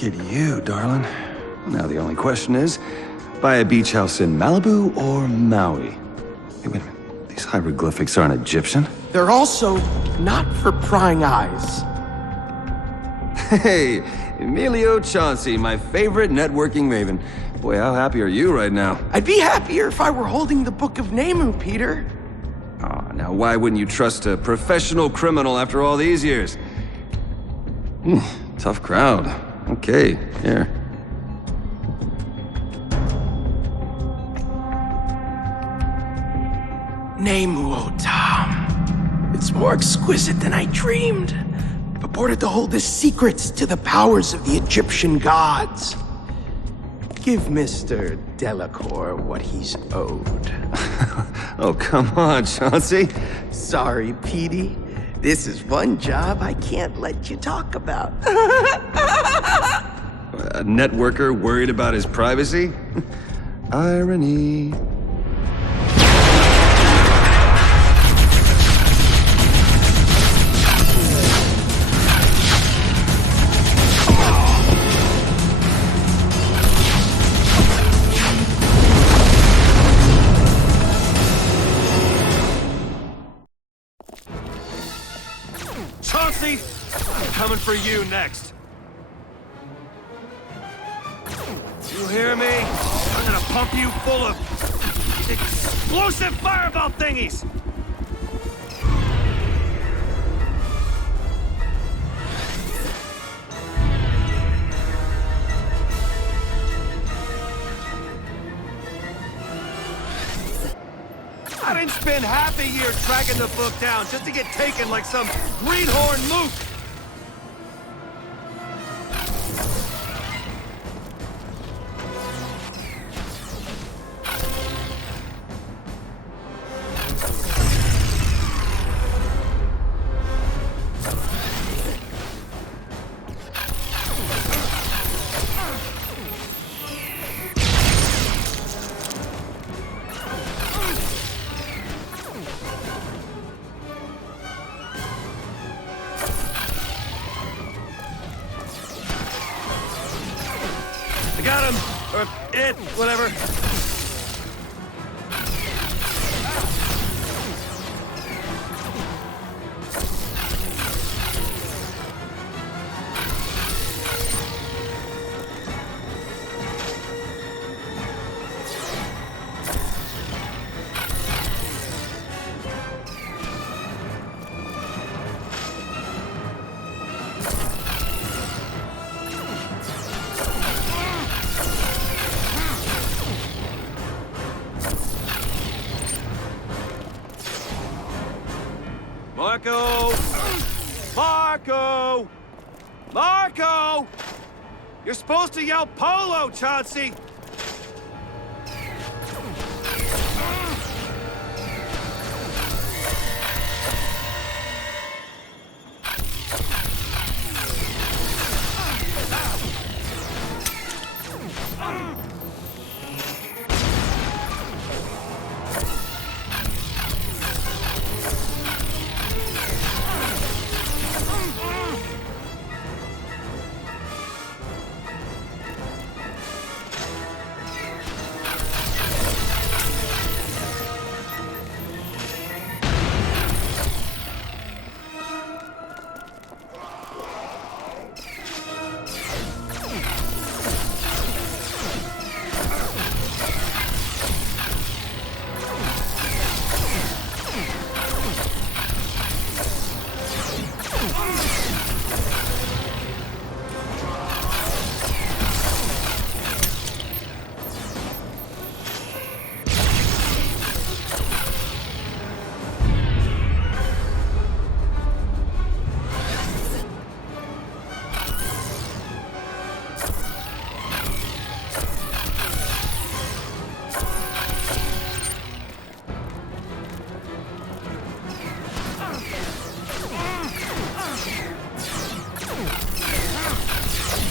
Look at you, darling. Now the only question is, buy a beach house in Malibu or Maui? Hey, wait a minute. These hieroglyphics aren't Egyptian. They're also not for prying eyes. Hey, Emilio Chauncey, my favorite networking maven. Boy, how happy are you right now? I'd be happier if I were holding the Book of Nemu, Peter. Aw, now why wouldn't you trust a professional criminal after all these years? Tough crowd. Okay, here. Nemu, oh Tom. It's more exquisite than I dreamed. Purported to hold the secrets to the powers of the Egyptian gods. Give Mr. Delacour what he's owed. Oh, come on, Chauncey. Sorry, Petey. This is one job I can't let you talk about. A networker worried about his privacy? Irony. Chauncey, I'm coming for you next. You hear me? I'm gonna pump you full of explosive fireball thingies. I didn't spend half a year tracking the book down just to get taken like some greenhorn mook. I got him! Or it, whatever. Marco! Marco! Marco! You're supposed to yell polo, Chauncey!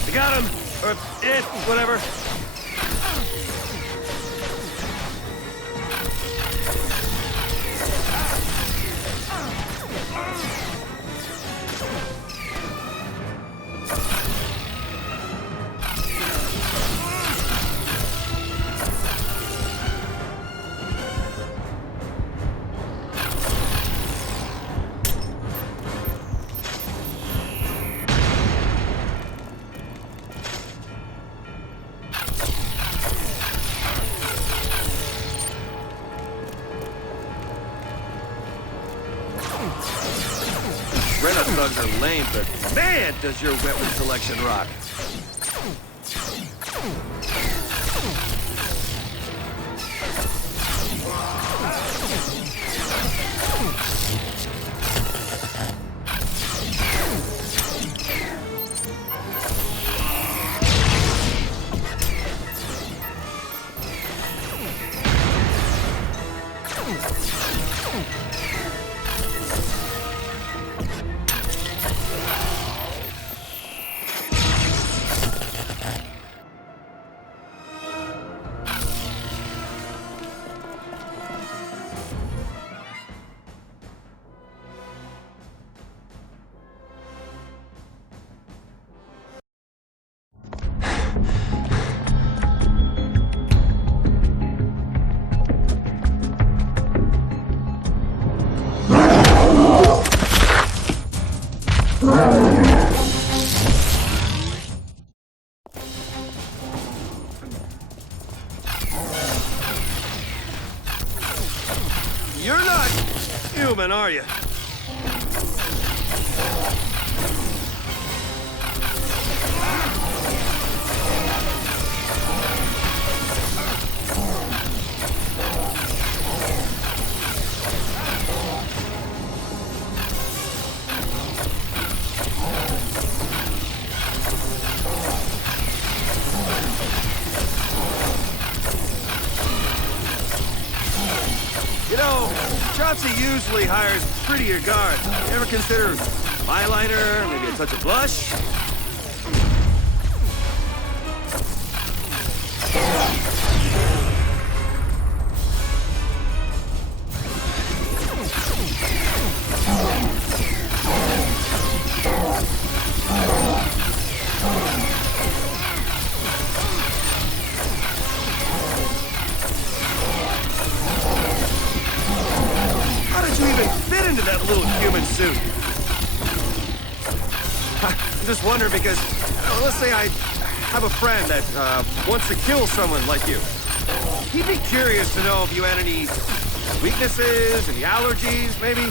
I got him! Or it, whatever. Rena thugs are lame, but man, does your weapon selection rock. You're not human, are you? You know, Chauncey usually hires prettier guards. You ever consider eyeliner, maybe a touch of blush? How did you even fit into that little human suit? I'm just wondering because, let's say I have a friend that wants to kill someone like you. He'd be curious to know if you had any weaknesses, any allergies, maybe?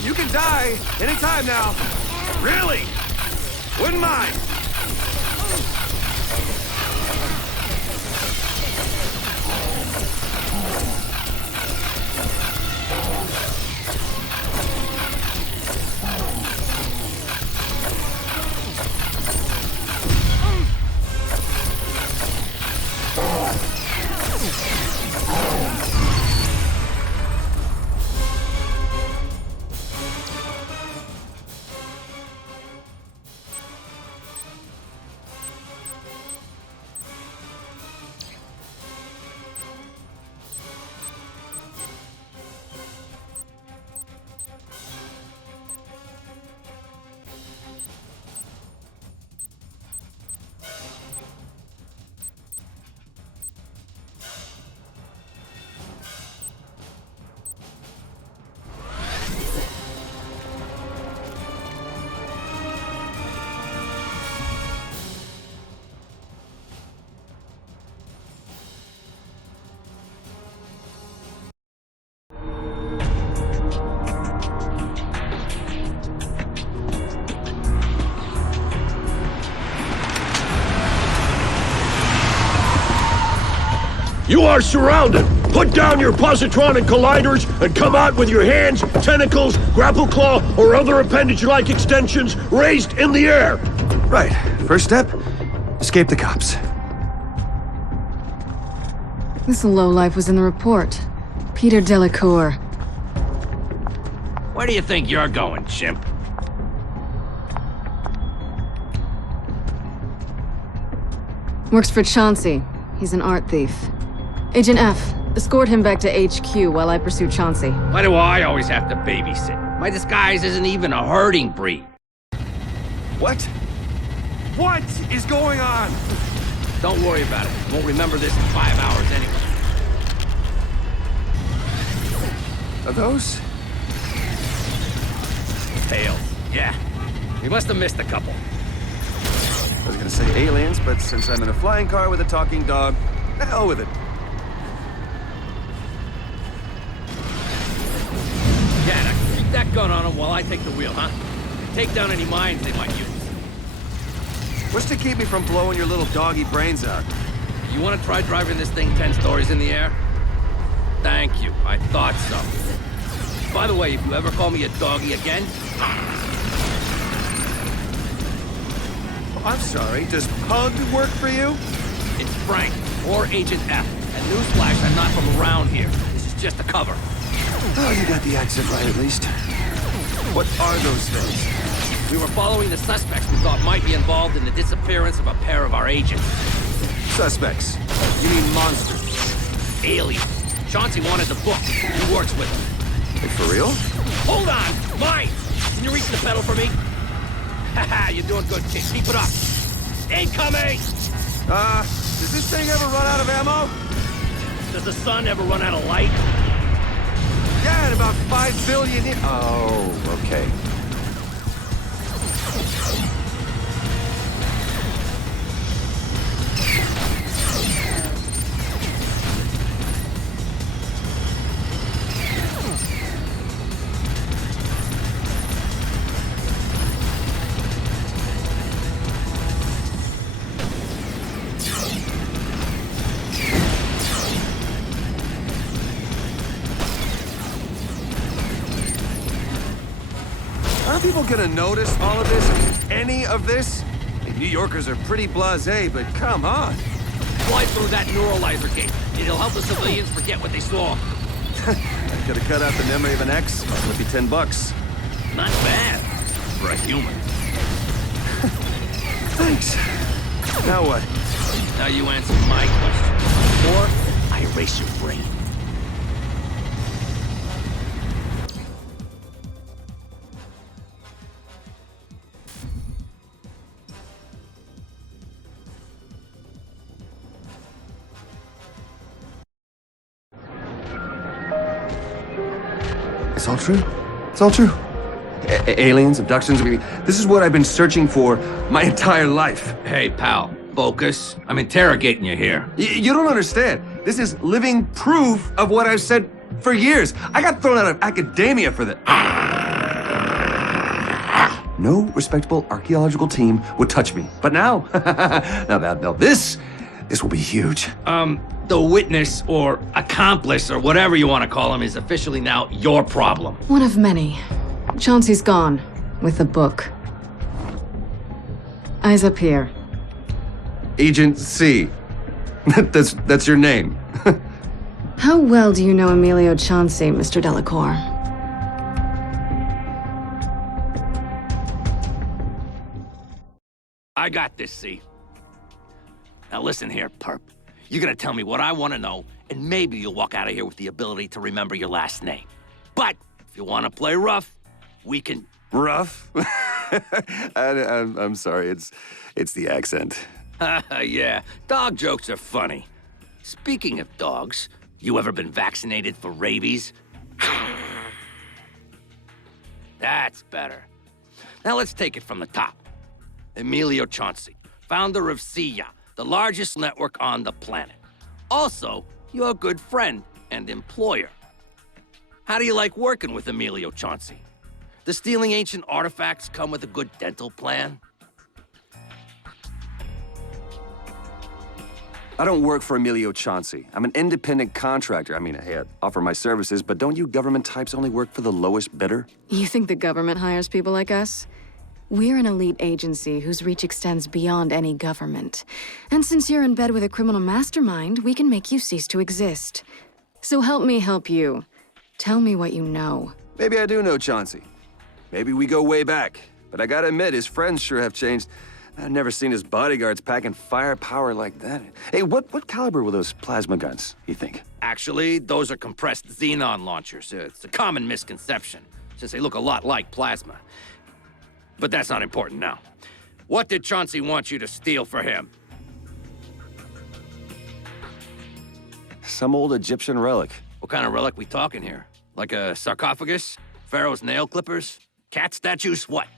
You can die anytime now. Really? Wouldn't mind. You are surrounded! Put down your positronic colliders and come out with your hands, tentacles, grapple claw, or other appendage-like extensions raised in the air! Right. First step, escape the cops. This lowlife was in the report. Peter Delacour. Where do you think you're going, chimp? Works for Chauncey. He's an art thief. Agent F, escort him back to HQ while I pursue Chauncey. Why do I always have to babysit? My disguise isn't even a herding breed. What? What is going on? Don't worry about it. Won't remember this in 5 hours anyway. Are those? Tails. Yeah. We must have missed a couple. I was gonna say aliens, but since I'm in a flying car with a talking dog, the hell with it. Yeah, now keep that gun on them while I take the wheel, huh? Take down any mines they might use. What's to keep me from blowing your little doggy brains out? You want to try driving this thing 10 stories in the air? Thank you. I thought so. By the way, if you ever call me a doggy again... Oh, I'm sorry, does Pug work for you? It's Frank, or Agent F. And newsflash, I'm not from around here. This is just a cover. Oh, you got the accent right at least. What are those things? We were following the suspects we thought might be involved in the disappearance of a pair of our agents. Suspects. You mean monsters? Aliens. Chauncey wanted the book. He works with them. Like, for real? Hold on! Mine! Can you reach the pedal for me? Haha, you're doing good, kid. Keep it up. Incoming! Does this thing ever run out of ammo? Does the sun ever run out of light? Yeah, in about 5 billion years. Oh, okay. Are people gonna notice all of this? Any of this? Hey, New Yorkers are pretty blasé, but come on. Fly through that neuralizer gate. It'll help the civilians forget what they saw. I could have cut out the memory of an ex. I'll flip you $10. Not bad. For a human. Thanks. Now what? Now you answer my question. Or I erase your brain. It's all true. It's all true. Aliens, abductions, I mean, this is what I've been searching for my entire life. Hey, pal. Focus. I'm interrogating you here. You don't understand. This is living proof of what I've said for years. I got thrown out of academia for that. No respectable archaeological team would touch me. But now, now this will be huge. The witness or accomplice or whatever you want to call him is officially now your problem. One of many. Chauncey's gone. With the book. Eyes up here. Agent C. That's your name. How well do you know Emilio Chauncey, Mr. Delacour? I got this, see? Now listen here, perp. You're gonna tell me what I want to know, and maybe you'll walk out of here with the ability to remember your last name. But if you want to play rough, we can... Rough? I'm sorry, it's the accent. Yeah, dog jokes are funny. Speaking of dogs, you ever been vaccinated for rabies? That's better. Now let's take it from the top. Emilio Chauncey, founder of SIA, the largest network on the planet. Also, your good friend and employer. How do you like working with Emilio Chauncey? Does stealing ancient artifacts come with a good dental plan? I don't work for Emilio Chauncey. I'm an independent contractor. I mean, hey, I offer my services, but don't you government types only work for the lowest bidder? You think the government hires people like us? We're an elite agency whose reach extends beyond any government. And since you're in bed with a criminal mastermind, we can make you cease to exist. So help me help you. Tell me what you know. Maybe I do know Chauncey. Maybe we go way back. But I gotta admit, his friends sure have changed. I've never seen his bodyguards packing firepower like that. Hey, what caliber were those plasma guns, you think? Actually, those are compressed xenon launchers. It's a common misconception, since they look a lot like plasma. But that's not important now. What did Chauncey want you to steal for him? Some old Egyptian relic. What kind of relic we talking here? Like a sarcophagus? Pharaoh's nail clippers? Cat statues? What?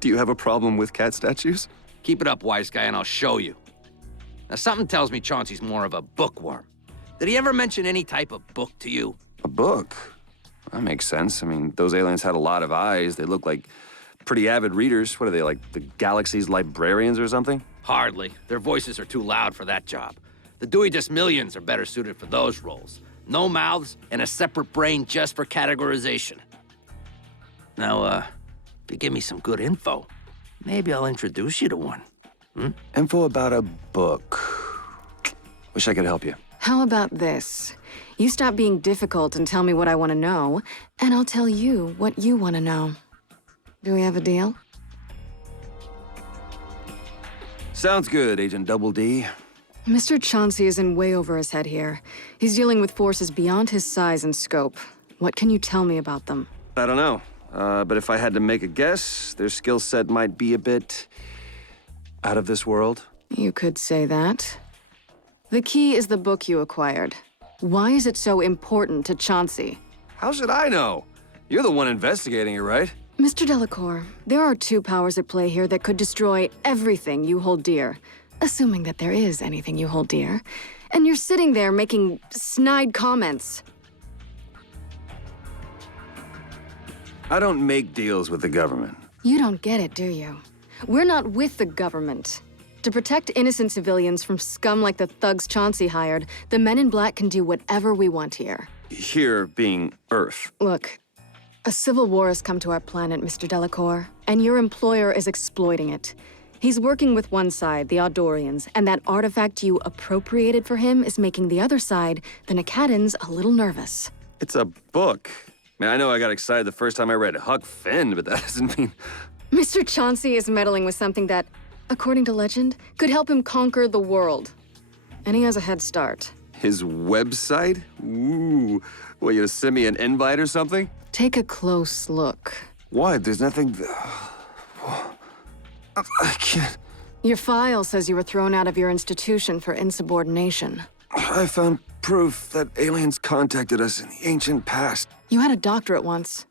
Do you have a problem with cat statues? Keep it up, wise guy, and I'll show you. Now, something tells me Chauncey's more of a bookworm. Did he ever mention any type of book to you? A book? That makes sense. I mean, those aliens had a lot of eyes. They look like pretty avid readers. What are they, like the galaxy's librarians or something? Hardly. Their voices are too loud for that job. The Dewey Decimillions are better suited for those roles. No mouths and a separate brain just for categorization. Now, if you give me some good info, maybe I'll introduce you to one. Info about a book. Wish I could help you. How about this? You stop being difficult and tell me what I want to know, and I'll tell you what you want to know. Do we have a deal? Sounds good, Agent Double D. Mr. Chauncey is in way over his head here. He's dealing with forces beyond his size and scope. What can you tell me about them? I don't know. But if I had to make a guess, their skill set might be a bit out of this world. You could say that. The key is the book you acquired. Why is it so important to Chauncey? How should I know? You're the one investigating it, right? Mr. Delacour, there are two powers at play here that could destroy everything you hold dear. Assuming that there is anything you hold dear. And you're sitting there making snide comments. I don't make deals with the government. You don't get it, do you? We're not with the government. To protect innocent civilians from scum like the thugs Chauncey hired, the men in black can do whatever we want here. Here being Earth. Look, a civil war has come to our planet, Mr. Delacour, and your employer is exploiting it. He's working with one side, the Audorians, and that artifact you appropriated for him is making the other side, the Nakatans, a little nervous. It's a book. I mean, I know I got excited the first time I read Huck Finn, but that doesn't mean... Mr. Chauncey is meddling with something that, according to legend, could help him conquer the world. And he has a head start. His website? Ooh. What, you gonna send me an invite or something? Take a close look. What? There's nothing... I can't... Your file says you were thrown out of your institution for insubordination. I found proof that aliens contacted us in the ancient past. You had a doctorate once.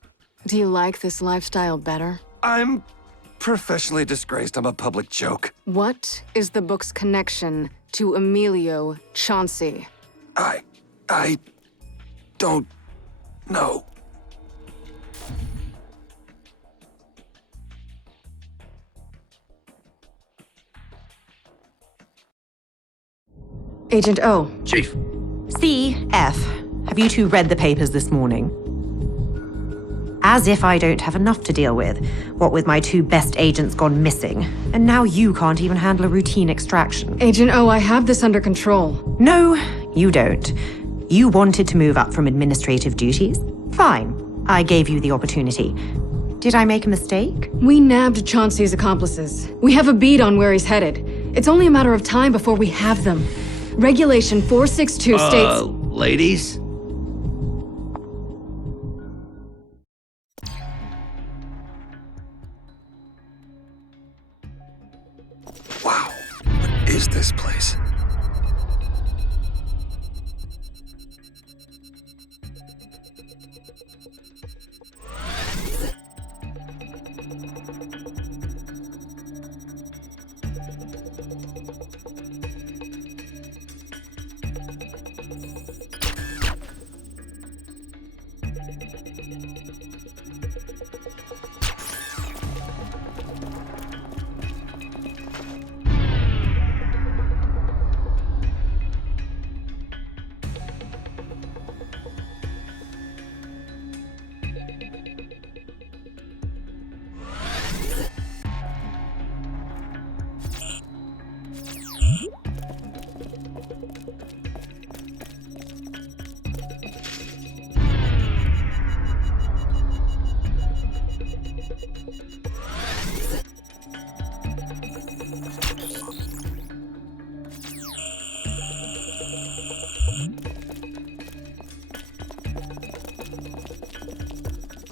Do you like this lifestyle better? I'm professionally disgraced. I'm a public joke. What is the book's connection to Emilio Chauncey? I don't know. Agent O. Chief. CF, have you two read the papers this morning? As if I don't have enough to deal with, what with my two best agents gone missing, and now you can't even handle a routine extraction. Agent O, I have this under control. No, you don't. You wanted to move up from administrative duties? Fine, I gave you the opportunity. Did I make a mistake? We nabbed Chauncey's accomplices. We have a bead on where he's headed. It's only a matter of time before we have them. Regulation 462 states... Ladies? Wow. What is this place?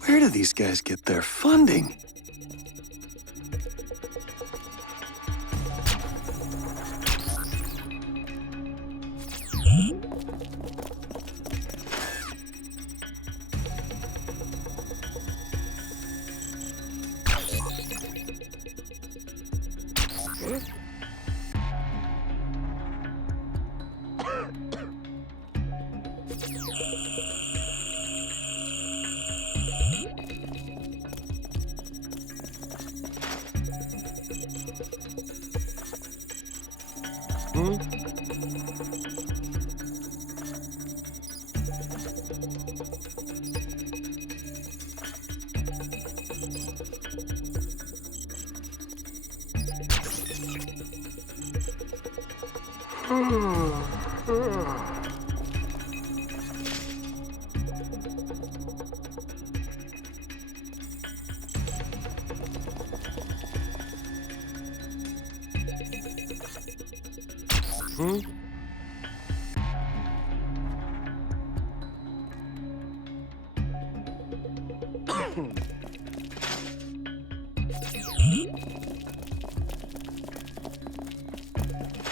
Where do these guys get their funding?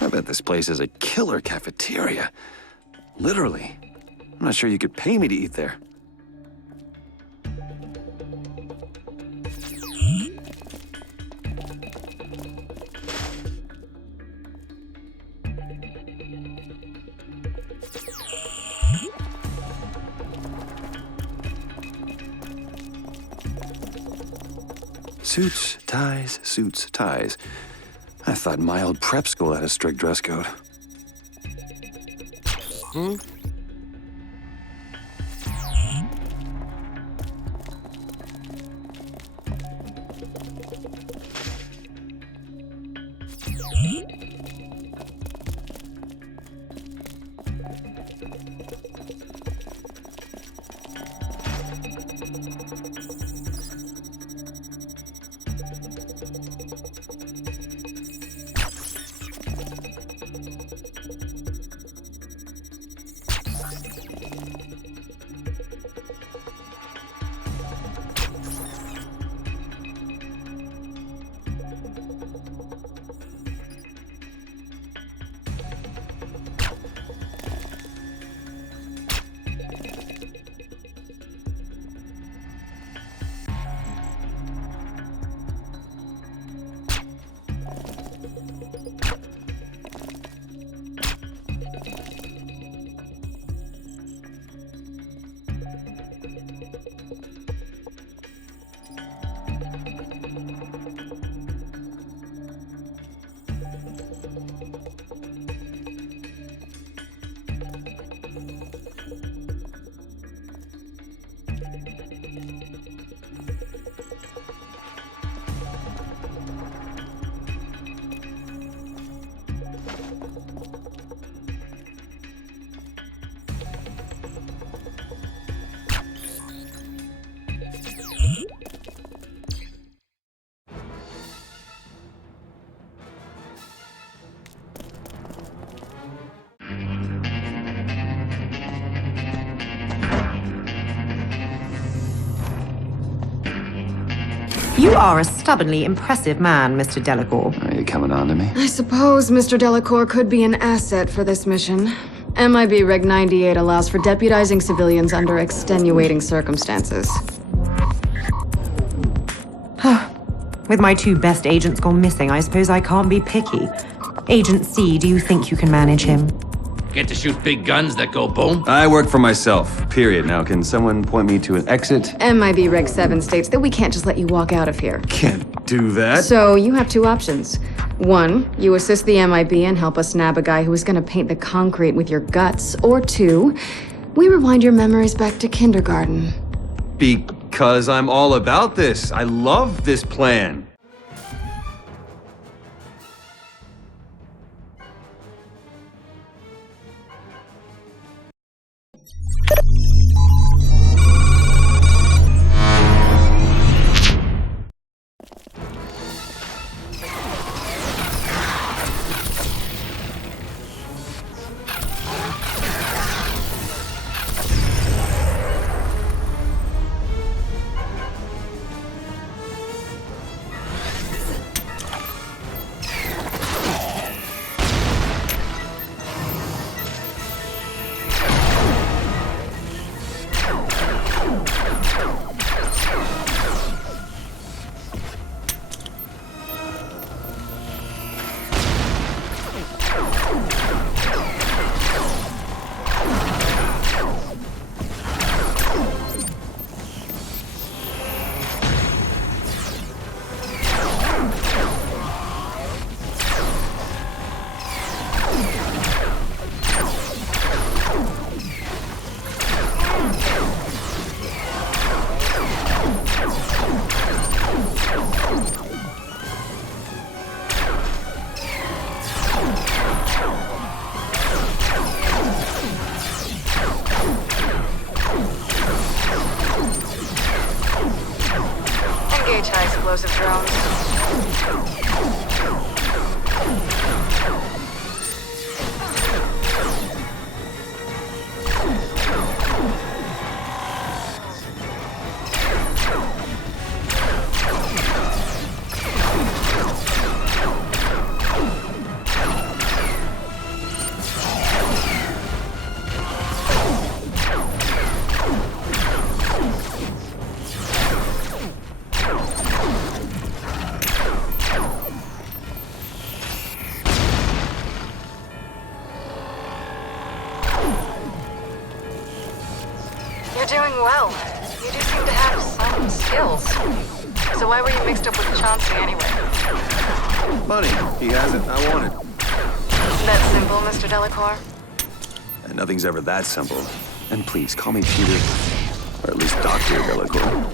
I bet this place is a killer cafeteria. Literally. I'm not sure you could pay me to eat there. Suits, ties, suits, ties. I thought my old prep school had a strict dress code. You are a stubbornly impressive man, Mr. Delacour. Are you coming on to me? I suppose Mr. Delacour could be an asset for this mission. MIB Reg 98 allows for deputizing civilians under extenuating circumstances. With my two best agents gone missing, I suppose I can't be picky. Agent C, do you think you can manage him? Get to shoot big guns that go boom? I work for myself, period. Now, can someone point me to an exit? MIB Reg 7 states that we can't just let you walk out of here. Can't do that. So you have two options. One, you assist the MIB and help us nab a guy who is going to paint the concrete with your guts. Or two, we rewind your memories back to kindergarten. Because I'm all about this. I love this plan. anti-explosive drones. You're doing well. You do seem to have some skills. So why were you mixed up with Chauncey anyway? Money. He has it. I want it. That simple, Mr. Delacour? And nothing's ever that simple. And please, call me Peter. Or at least Dr. Delacour.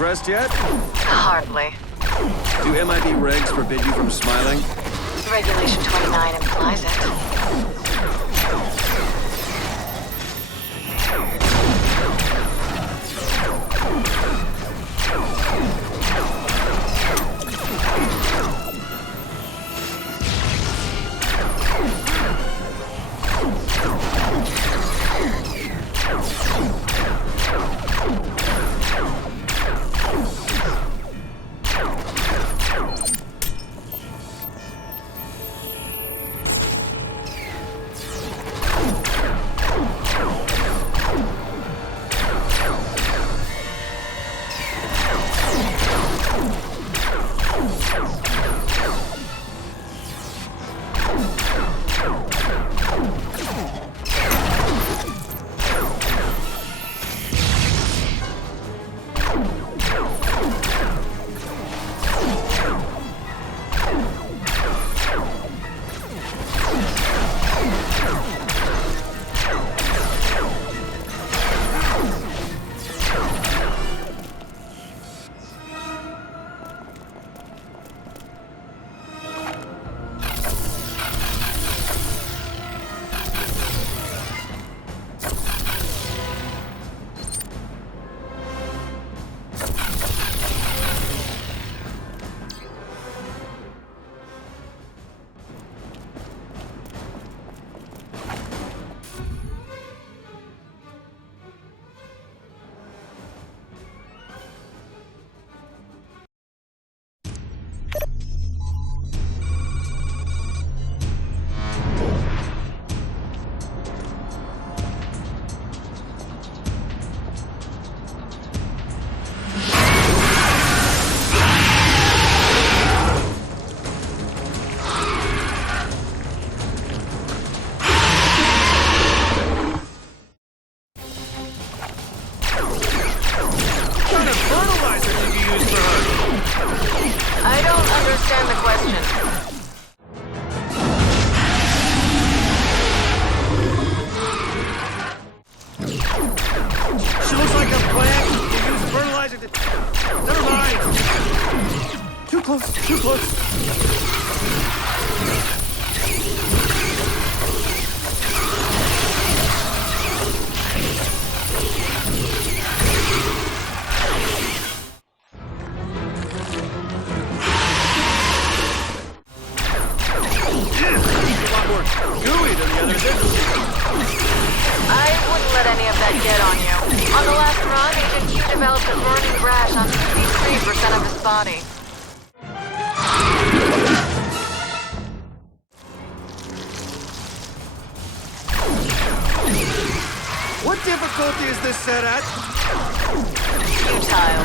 Impressed yet? Hardly. Do MIB regs forbid you from smiling? Regulation 29 implies it. understand the question. She looks like a plant. You use fertilizer to... Never mind. Too close, too close. I wouldn't let any of that get on you. On the last run, Agent Q developed a burning rash on 53% of his body. What difficulty is this set at? Futile.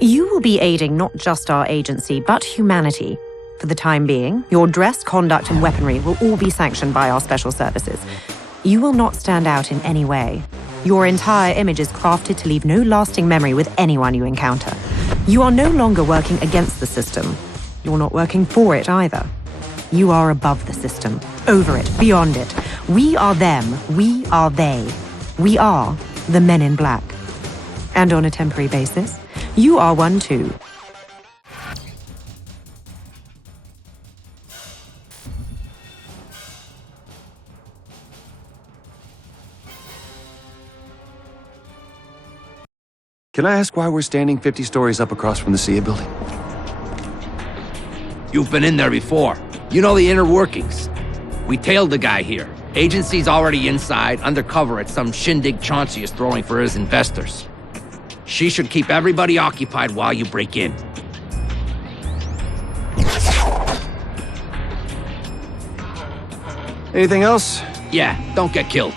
You will be aiding not just our agency, but humanity. For the time being, your dress, conduct, and weaponry will all be sanctioned by our special services. You will not stand out in any way. Your entire image is crafted to leave no lasting memory with anyone you encounter. You are no longer working against the system. You're not working for it either. You are above the system, over it, beyond it. We are them, we are they. We are the Men in Black. And on a temporary basis, you are one too. Can I ask why we're standing 50 stories up across from the CIA building? You've been in there before. You know the inner workings. We tailed the guy here. Agency's already inside, undercover at some shindig Chauncey is throwing for his investors. She should keep everybody occupied while you break in. Anything else? Yeah, don't get killed.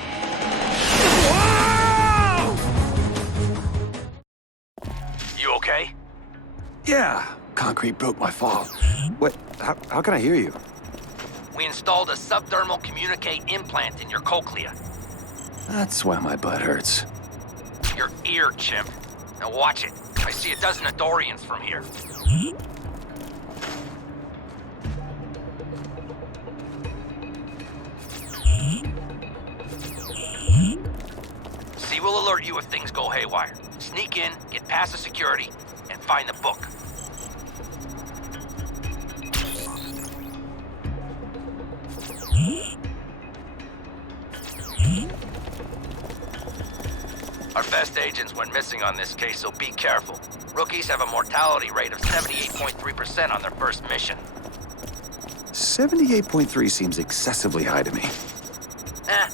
You okay? Yeah. Concrete broke my fall. What? How can I hear you? We installed a subdermal communicate implant in your cochlea. That's why my butt hurts. Your ear, chimp. Now watch it. I see a dozen Adorians from here. C will alert you if things go haywire. Sneak in, get past the security, and find the book. Our best agents went missing on this case, so be careful. Rookies have a mortality rate of 78.3% on their first mission. 78.3 seems excessively high to me.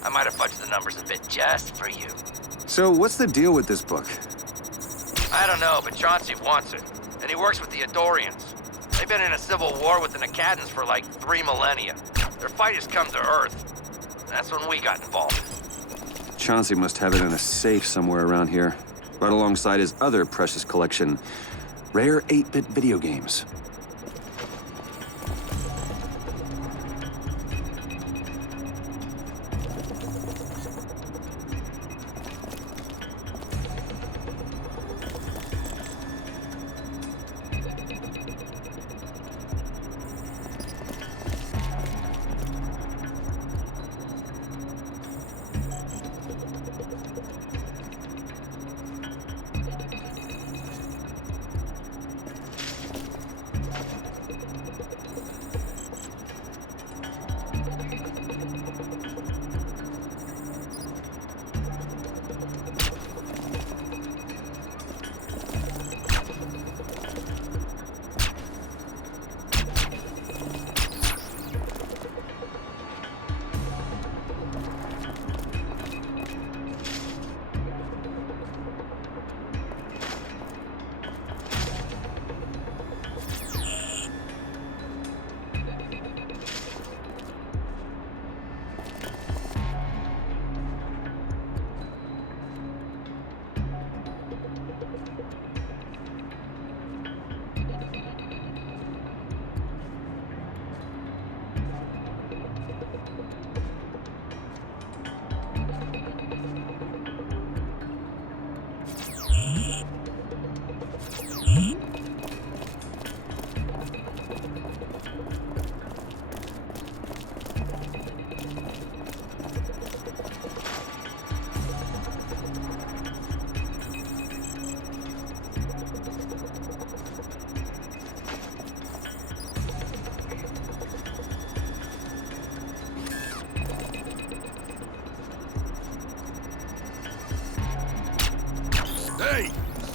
I might have fudged the numbers a bit just for you. So what's the deal with this book? I don't know, but Chauncey wants it. And he works with the Adorians. They've been in a civil war with the Nakadans for like 3 millennia. Their fight has come to Earth. That's when we got involved. Chauncey must have it in a safe somewhere around here, right alongside his other precious collection, rare 8-bit video games.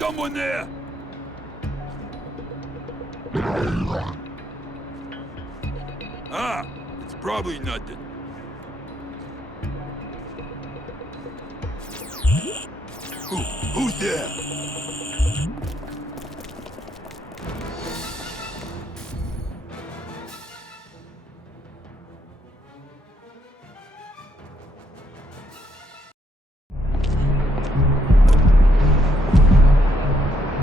someone there? Ah, it's probably nothing. Who's there?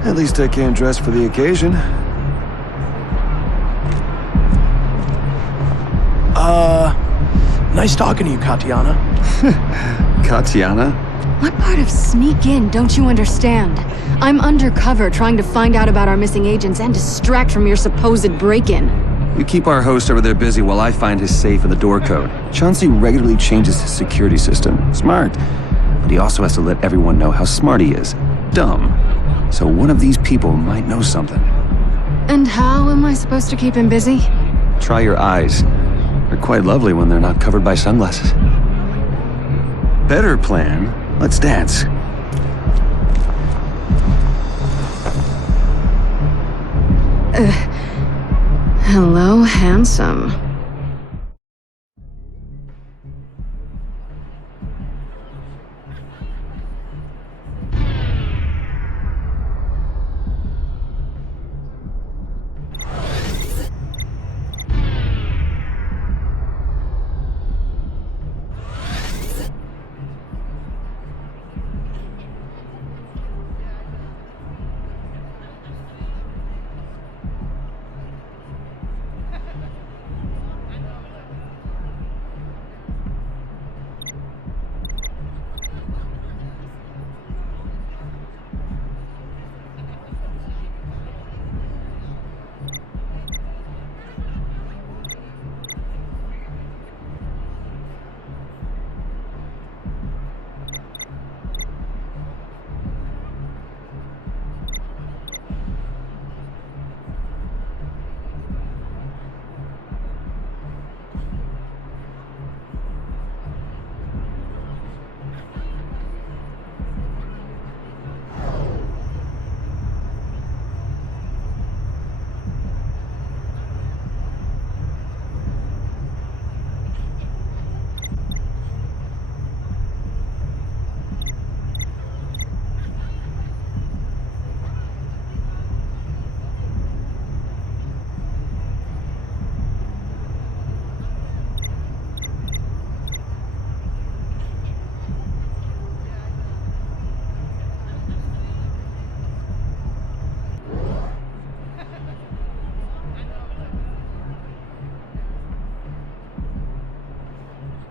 At least I came dressed for the occasion. Nice talking to you, Katiana. Katiana? What part of sneak in don't you understand? I'm undercover trying to find out about our missing agents and distract from your supposed break-in. You keep our host over there busy while I find his safe and the door code. Chauncey regularly changes his security system. Smart. But he also has to let everyone know how smart he is. Dumb. So one of these people might know something. And how am I supposed to keep him busy? Try your eyes. They're quite lovely when they're not covered by sunglasses. Better plan, let's dance. Hello, handsome.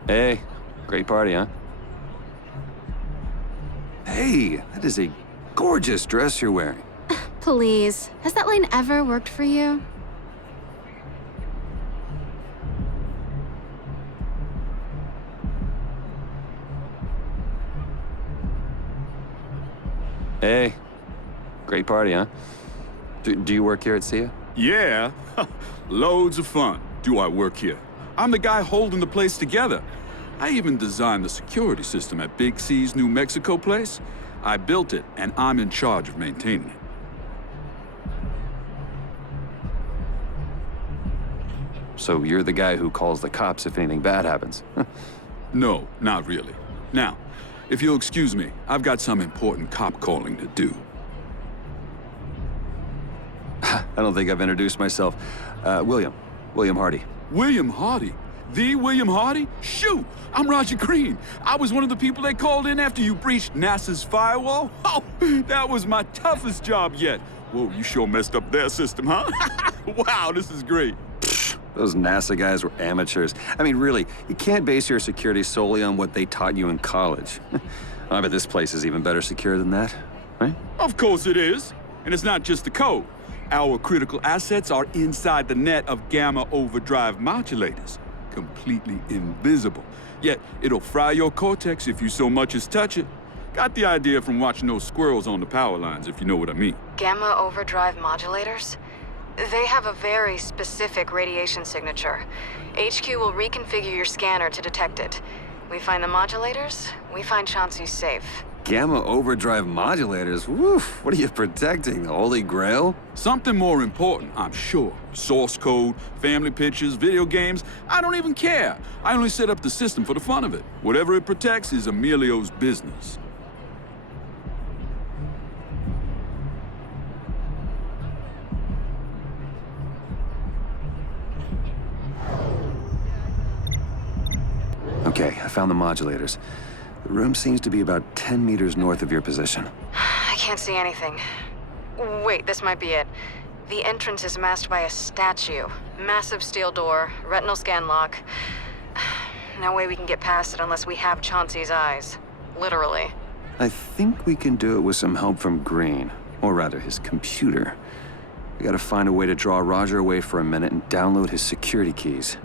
Hey, great party, huh? Hey, that is a gorgeous dress you're wearing. Please, has that line ever worked for you? Hey, great party, huh? Do you work here at SIA? Yeah, loads of fun. Do I work here? I'm the guy holding the place together. I even designed the security system at Big C's New Mexico place. I built it, and I'm in charge of maintaining it. So you're the guy who calls the cops if anything bad happens? No, not really. Now, if you'll excuse me, I've got some important cop calling to do. I don't think I've introduced myself. William Hardy. William Hardy? The William Hardy? Shoot! I'm Roger Green. I was one of the people they called in after you breached NASA's firewall. Oh, that was my toughest job yet. Whoa, you sure messed up their system, huh? Wow, this is great. Those NASA guys were amateurs. I mean, really, you can't base your security solely on what they taught you in college. I bet this place is even better secure than that, right? Of course it is. And it's not just the code. Our critical assets are inside the net of gamma overdrive modulators. Completely invisible. Yet, it'll fry your cortex if you so much as touch it. Got the idea from watching those squirrels on the power lines, if you know what I mean. Gamma overdrive modulators? They have a very specific radiation signature. HQ will reconfigure your scanner to detect it. We find the modulators, we find Chauncey's safe. Gamma overdrive modulators? Woof, what are you protecting? The Holy Grail? Something more important, I'm sure. Source code, family pictures, video games. I don't even care. I only set up the system for the fun of it. Whatever it protects is Emilio's business. Okay, I found the modulators. The room seems to be about 10 meters north of your position. I can't see anything. Wait, this might be it. The entrance is masked by a statue. Massive steel door, retinal scan lock. No way we can get past it unless we have Chauncey's eyes. Literally. I think we can do it with some help from Green. Or rather, his computer. We gotta find a way to draw Roger away for a minute and download his security keys.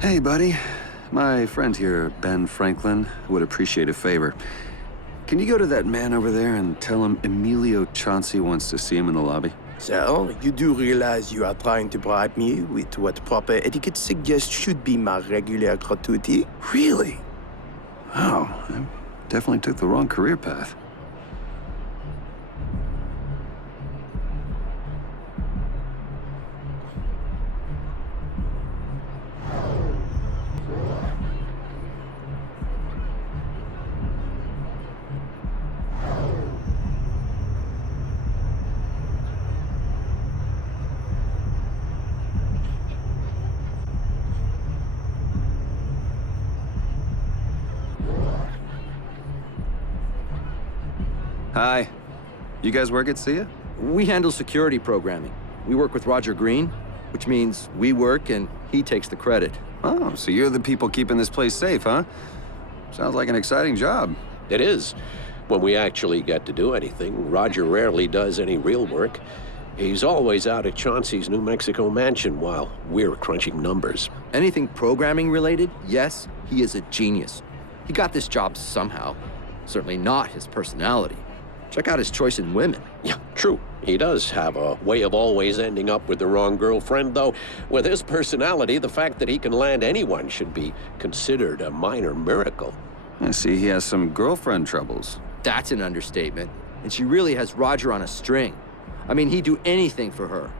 Hey, buddy. My friend here, Ben Franklin, would appreciate a favor. Can you go to that man over there and tell him Emilio Chauncey wants to see him in the lobby? So, you do realize you are trying to bribe me with what proper etiquette suggests should be my regular gratuity? Really? Wow, I definitely took the wrong career path. Hi. You guys work at SIA? We handle security programming. We work with Roger Green, which means we work and he takes the credit. Oh, so you're the people keeping this place safe, huh? Sounds like an exciting job. It is. When we actually get to do anything, Roger rarely does any real work. He's always out at Chauncey's New Mexico mansion while we're crunching numbers. Anything programming related, yes, he is a genius. He got this job somehow. Certainly not his personality. Check out his choice in women. Yeah, true. He does have a way of always ending up with the wrong girlfriend, though. With his personality, the fact that he can land anyone should be considered a minor miracle. I see he has some girlfriend troubles. That's an understatement. And she really has Roger on a string. I mean, he'd do anything for her.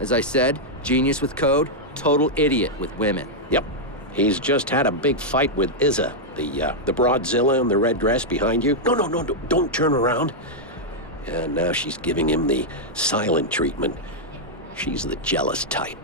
As I said, genius with code, total idiot with women. Yep. He's just had a big fight with Izza, the broadzilla in the red dress behind you. No, don't turn around. And now she's giving him the silent treatment. She's the jealous type.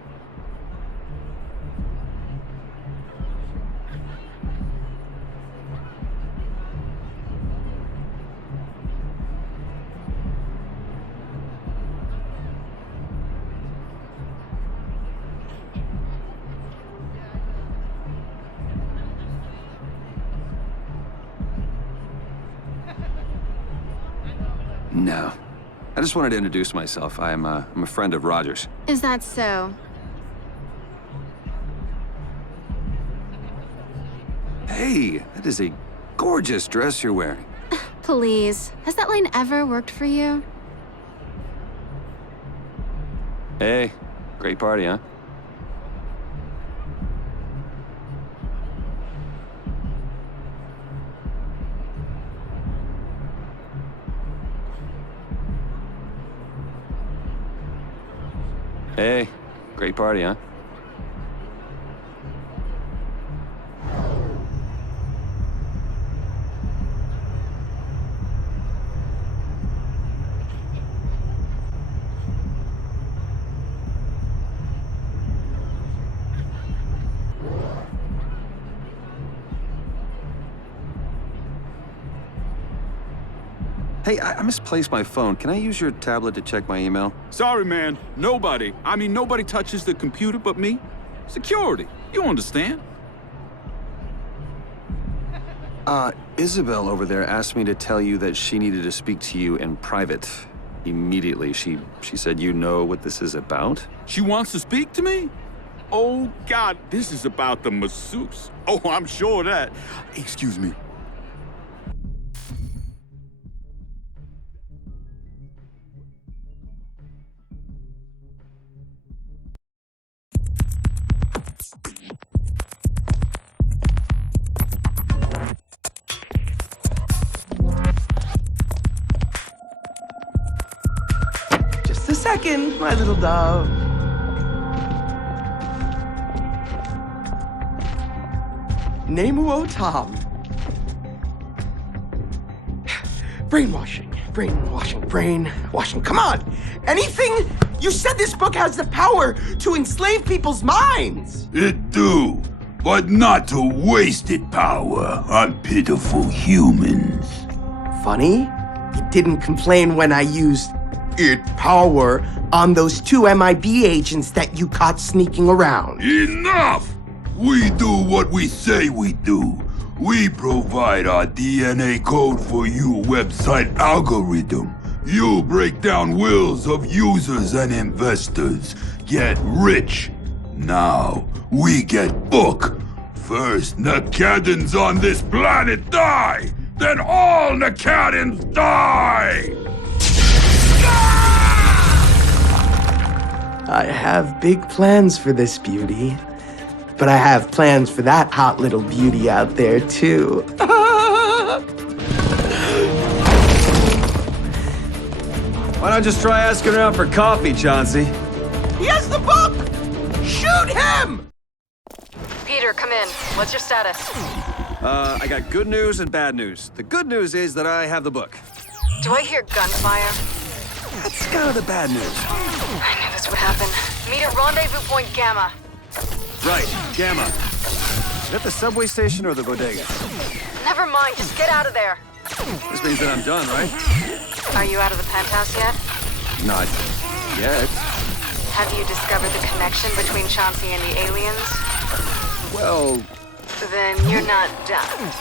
No. I just wanted to introduce myself. I'm a friend of Roger's. Is that so? Hey, that is a gorgeous dress you're wearing. Please. Has that line ever worked for you? Hey, great party, huh? Hey, great party, huh? Hey, I misplaced my phone. Can I use your tablet to check my email? Sorry, man. Nobody. I mean, nobody touches the computer but me. Security. You understand? Isabel over there asked me to tell you that she needed to speak to you in private. Immediately. She said you know what this is about? She wants to speak to me? Oh, God, this is about the masseuse. Oh, I'm sure of that. Excuse me. Just a second, my little dove. Namuo Tom. Brainwashing. Come on! Anything? You said this book has the power to enslave people's minds! It do, but not to waste it power on pitiful humans. Funny, you didn't complain when I used it power on those 2 MIB agents that you caught sneaking around. Enough! We do what we say we do. We provide our DNA code for you website algorithm. You break down wills of users and investors. Get rich. Now, we get book. First, Nakadans on this planet die. Then all Nakadans die! I have big plans for this beauty. But I have plans for that hot little beauty out there, too. Why not just try asking around for coffee, Chauncey? He has the book! Shoot him! Peter, come in. What's your status? I got good news and bad news. The good news is that I have the book. Do I hear gunfire? That's kind of the bad news. I knew this would happen. Meet at rendezvous point Gamma. Right, Gamma. Is that the subway station or the bodega? Never mind, just get out of there. This means that I'm done, right? Are you out of the penthouse yet? Not yet. Have you discovered the connection between Chauncey and the aliens? Well, Then you're not done.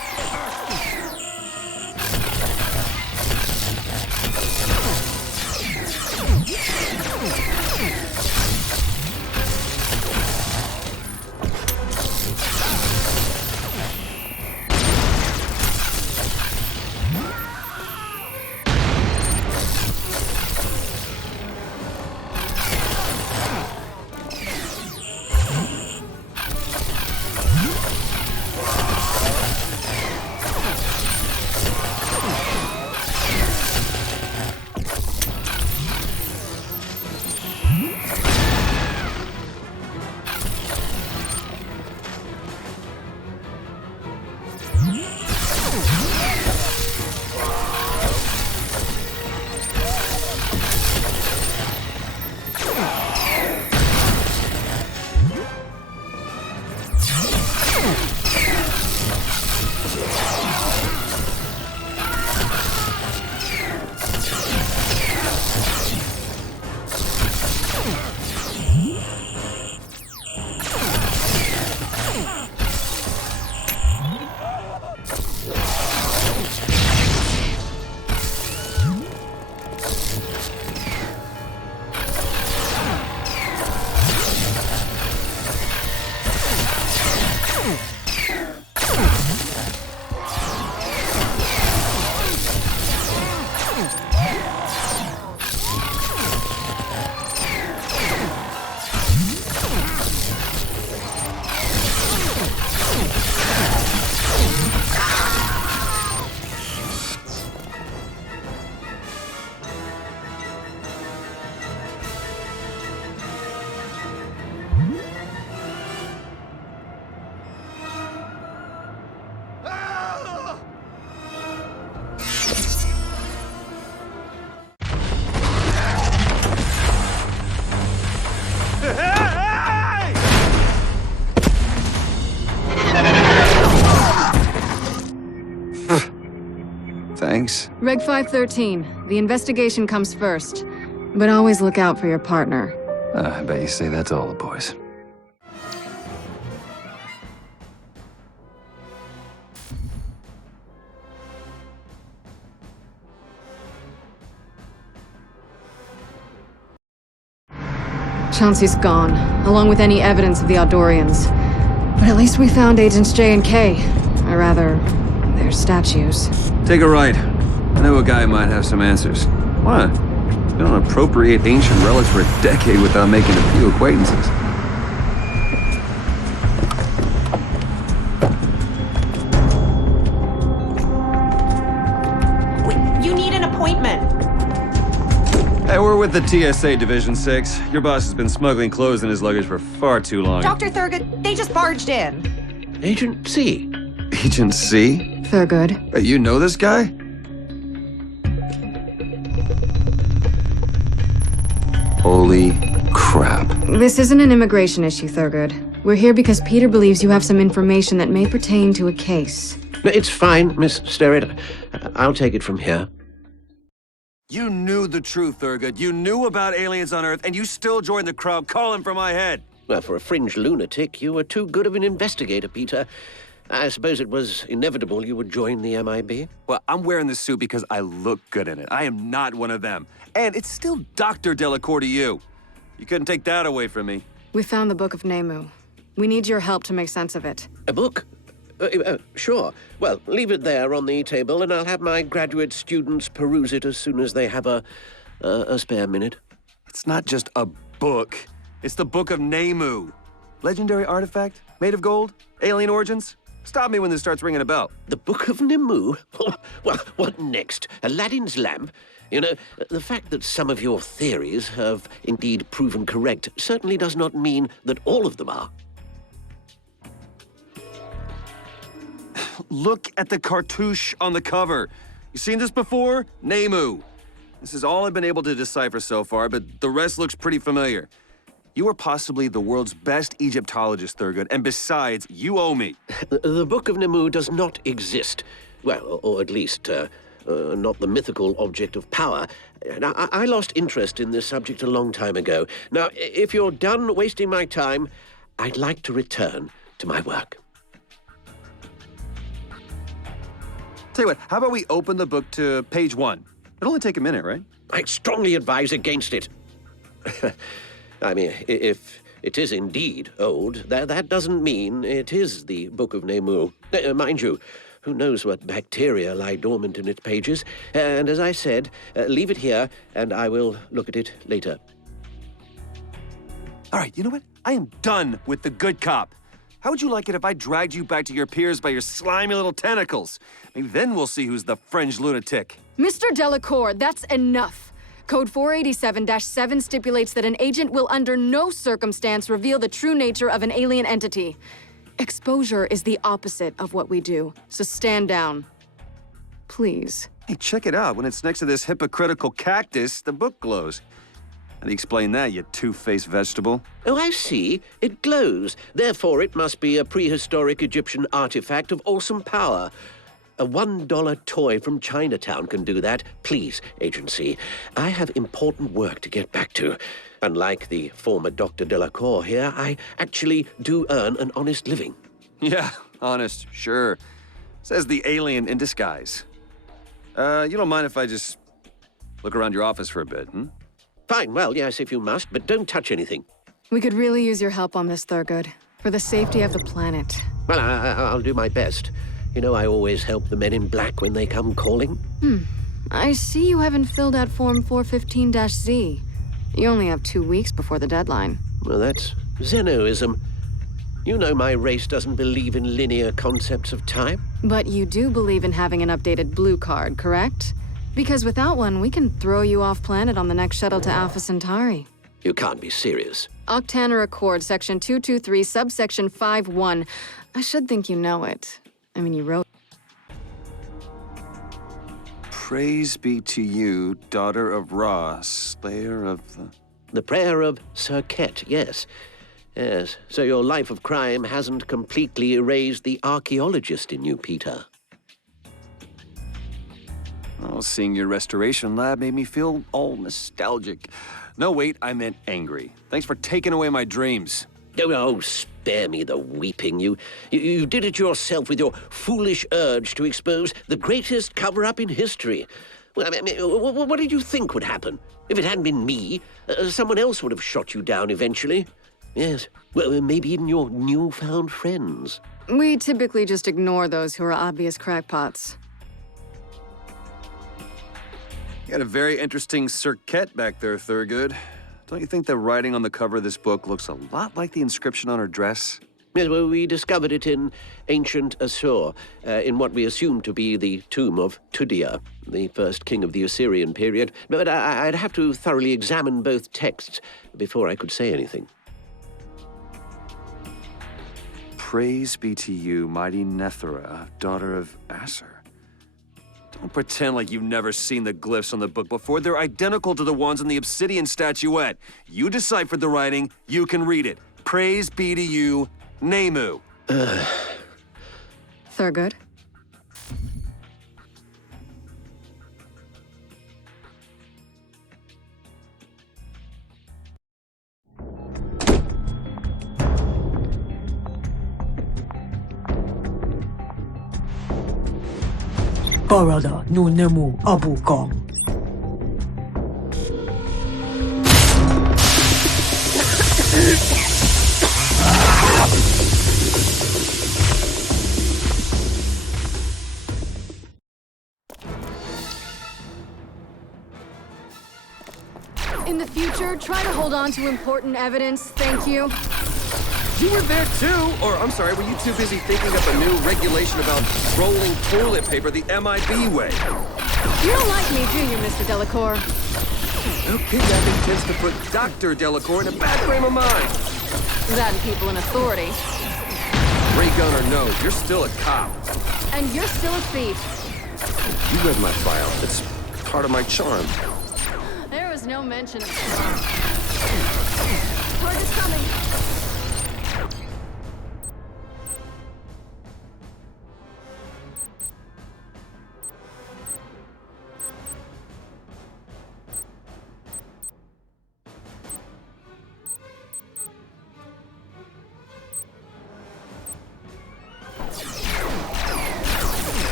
Thanks. Reg 513. The investigation comes first. But always look out for your partner. I bet you say that to all the boys. Chauncey's gone, along with any evidence of the Aldorians. But at least we found Agents J and K. Or rather, their statues. Take a ride. I know a guy might have some answers. What? You don't appropriate ancient relics for a decade without making a few acquaintances. You need an appointment. Hey, we're with the TSA Division 6. Your boss has been smuggling clothes in his luggage for far too long. Dr. Thurgood, they just barged in. Agent C. Agent C? Thurgood. Hey, you know this guy? Holy crap. This isn't an immigration issue, Thurgood. We're here because Peter believes you have some information that may pertain to a case. It's fine, Miss Sterrett. I'll take it from here. You knew the truth, Thurgood. You knew about aliens on Earth, and you still joined the crowd calling for my head. Well, for a fringe lunatic, you were too good of an investigator, Peter. I suppose it was inevitable you would join the MIB. Well, I'm wearing this suit because I look good in it. I am not one of them. And it's still Dr. Delacour to you. You couldn't take that away from me. We found the Book of Nemu. We need your help to make sense of it. A book? Sure. Well, leave it there on the table, and I'll have my graduate students peruse it as soon as they have a spare minute. It's not just a book. It's the Book of Nemu. Legendary artifact? Made of gold? Alien origins? Stop me when this starts ringing a bell. The Book of Nemu? Well, what next? Aladdin's lamp? You know, the fact that some of your theories have indeed proven correct certainly does not mean that all of them are. Look at the cartouche on the cover. You seen this before? Nemu. This is all I've been able to decipher so far, but the rest looks pretty familiar. You are possibly the world's best Egyptologist, Thurgood, and besides, you owe me. The Book of Nemu does not exist. Well, or at least, not the mythical object of power. Now, I lost interest in this subject a long time ago. Now, if you're done wasting my time, I'd like to return to my work. Tell you what, how about we open the book to page 1? It'll only take a minute, right? I strongly advise against it. I mean, if it is indeed old, that doesn't mean it is the Book of Nemu. Mind you, who knows what bacteria lie dormant in its pages. And as I said, leave it here, and I will look at it later. All right, you know what? I am done with the good cop. How would you like it if I dragged you back to your peers by your slimy little tentacles? Maybe then we'll see who's the fringe lunatic. Mr. Delacour, that's enough. Code 487-7 stipulates that an agent will under no circumstance reveal the true nature of an alien entity. Exposure is the opposite of what we do, so stand down. Please. Hey, check it out. When it's next to this hypocritical cactus, the book glows. How do you explain that, you two-faced vegetable? Oh, I see. It glows. Therefore, it must be a prehistoric Egyptian artifact of awesome power. A $1 toy from Chinatown can do that. Please, Agency. I have important work to get back to. Unlike the former Dr. Delacour here, I actually do earn an honest living. Yeah, honest, sure. Says the alien in disguise. You don't mind if I just look around your office for a bit, hmm? Fine, well, yes, if you must, but don't touch anything. We could really use your help on this, Thurgood. For the safety of the planet. Well, I'll do my best. You know, I always help the men in black when they come calling. I see you haven't filled out Form 415-Z. You only have 2 weeks before the deadline. Well, that's Zenoism. You know my race doesn't believe in linear concepts of time. But you do believe in having an updated blue card, correct? Because without one, we can throw you off planet on the next shuttle to Alpha Centauri. You can't be serious. Octanner Accord, Section 223, Subsection 5-1. I should think you know it. I mean, you wrote... Praise be to you, daughter of Ra, slayer of the... The prayer of Sir Ket, yes. Yes, so your life of crime hasn't completely erased the archaeologist in you, Peter. Oh, seeing your restoration lab made me feel all nostalgic. No, wait, I meant angry. Thanks for taking away my dreams. Oh, spare me the weeping. You did it yourself with your foolish urge to expose the greatest cover-up in history. Well, I mean, what did you think would happen? If it hadn't been me, someone else would have shot you down eventually. Yes, well, maybe even your newfound friends. We typically just ignore those who are obvious crackpots. You got a very interesting circuit back there, Thurgood. Don't you think the writing on the cover of this book looks a lot like the inscription on her dress? Yes, well, we discovered it in ancient Assur, in what we assume to be the tomb of Tudia, the first king of the Assyrian period. But I'd have to thoroughly examine both texts before I could say anything. Praise be to you, mighty Nethera, daughter of Aser. Don't pretend like you've never seen the glyphs on the book before. They're identical to the ones on the obsidian statuette. You deciphered the writing, you can read it. Praise be to you, Nemu. Thurgood? Barada no Nemu Abu Gom. In the future, try to hold on to important evidence, thank you. You were there too? Or, I'm sorry, were you too busy thinking up a new regulation about rolling toilet paper the MIB way? You don't like me, do you, Mr. Delacour? No kidnapping tends to put Dr. Delacour in a bad frame of mind. That and people in authority. Ray gun or no, you're still a cop. And you're still a thief. You read my file. It's part of my charm. There was no mention of Target's coming.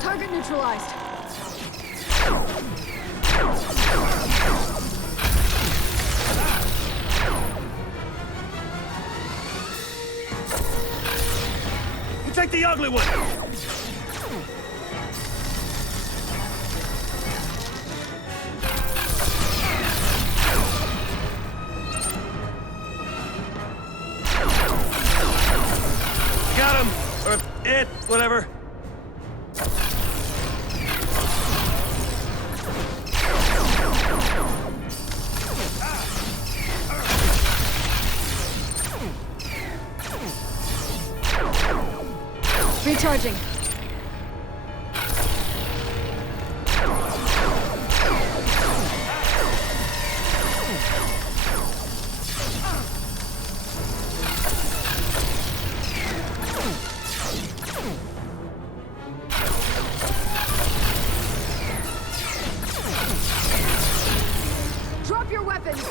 Target neutralized. You take the ugly one! Got him! Or it, whatever. Recharging. Drop your weapons!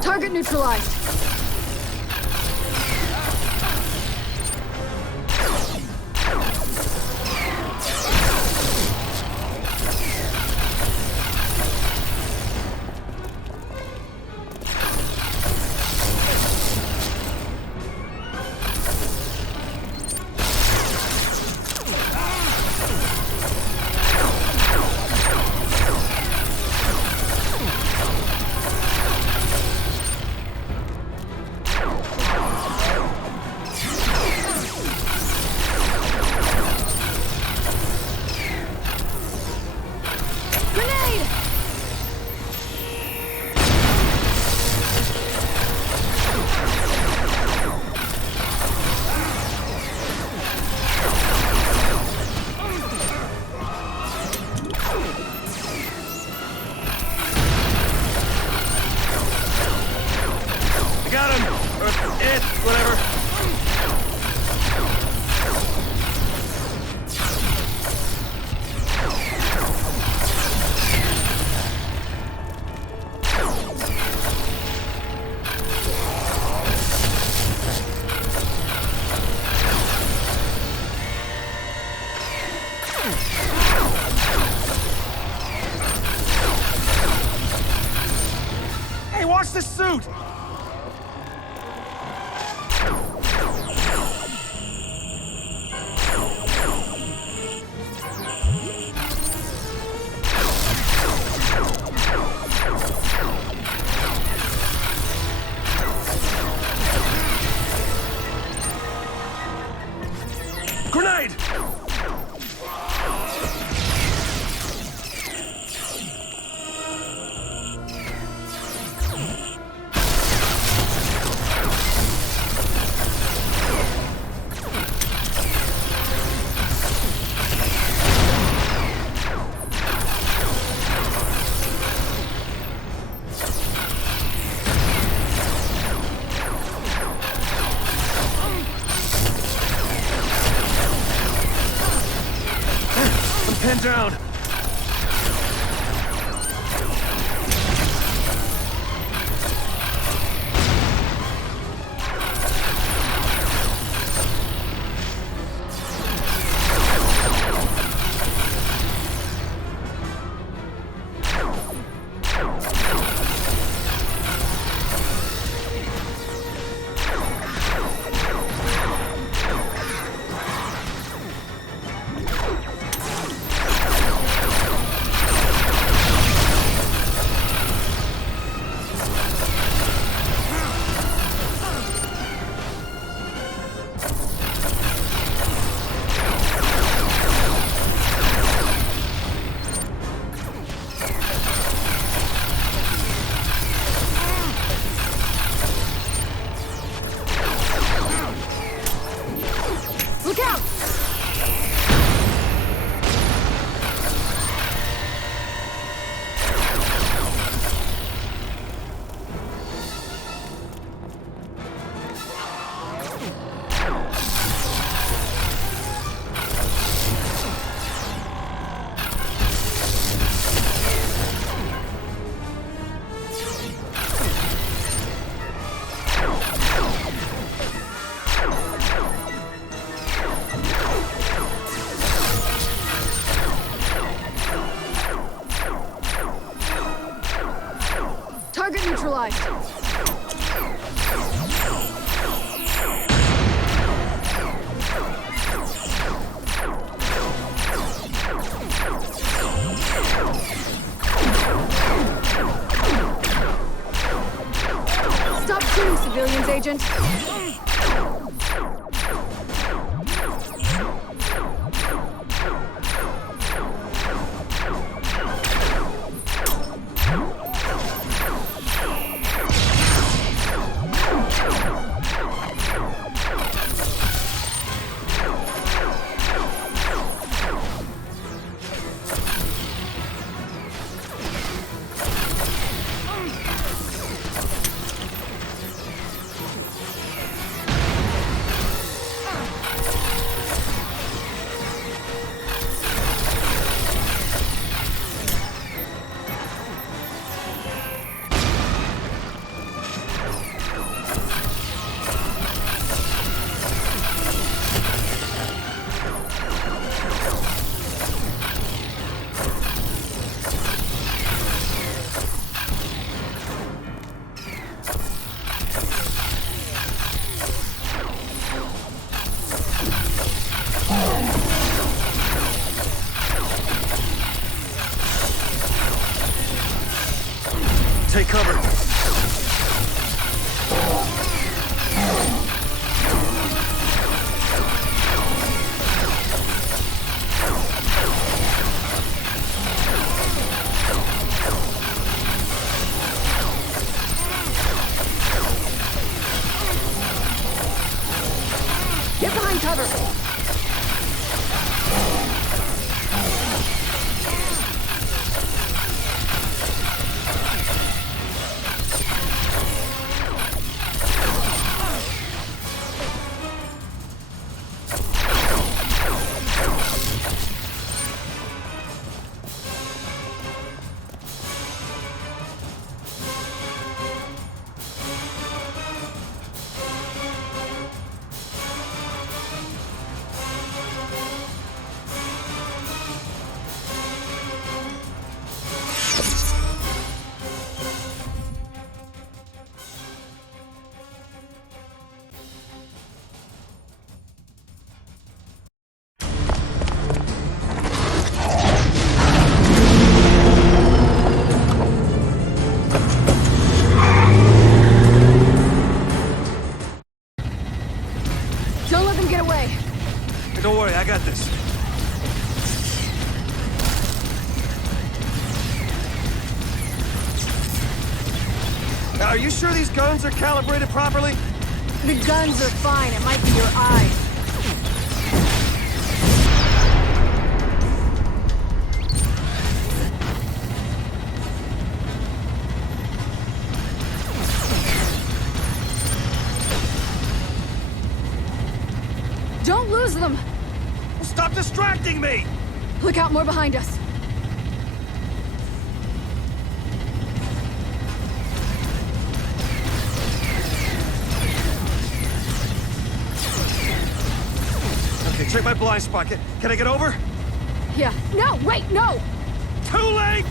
Target neutralized. a suit! Grenade! Pinned down. Look out! Target neutralized. Stop shooting civilians, Agent. Take cover. Get behind cover. away. Hey, don't worry, I got this. Now, are you sure these guns are calibrated properly? The guns are fine. It might be your eyes. Don't lose them! Well, stop distracting me! Look out, more behind us. Okay, check my blind spot. Can I get over? Yeah. No, wait, no! Too late!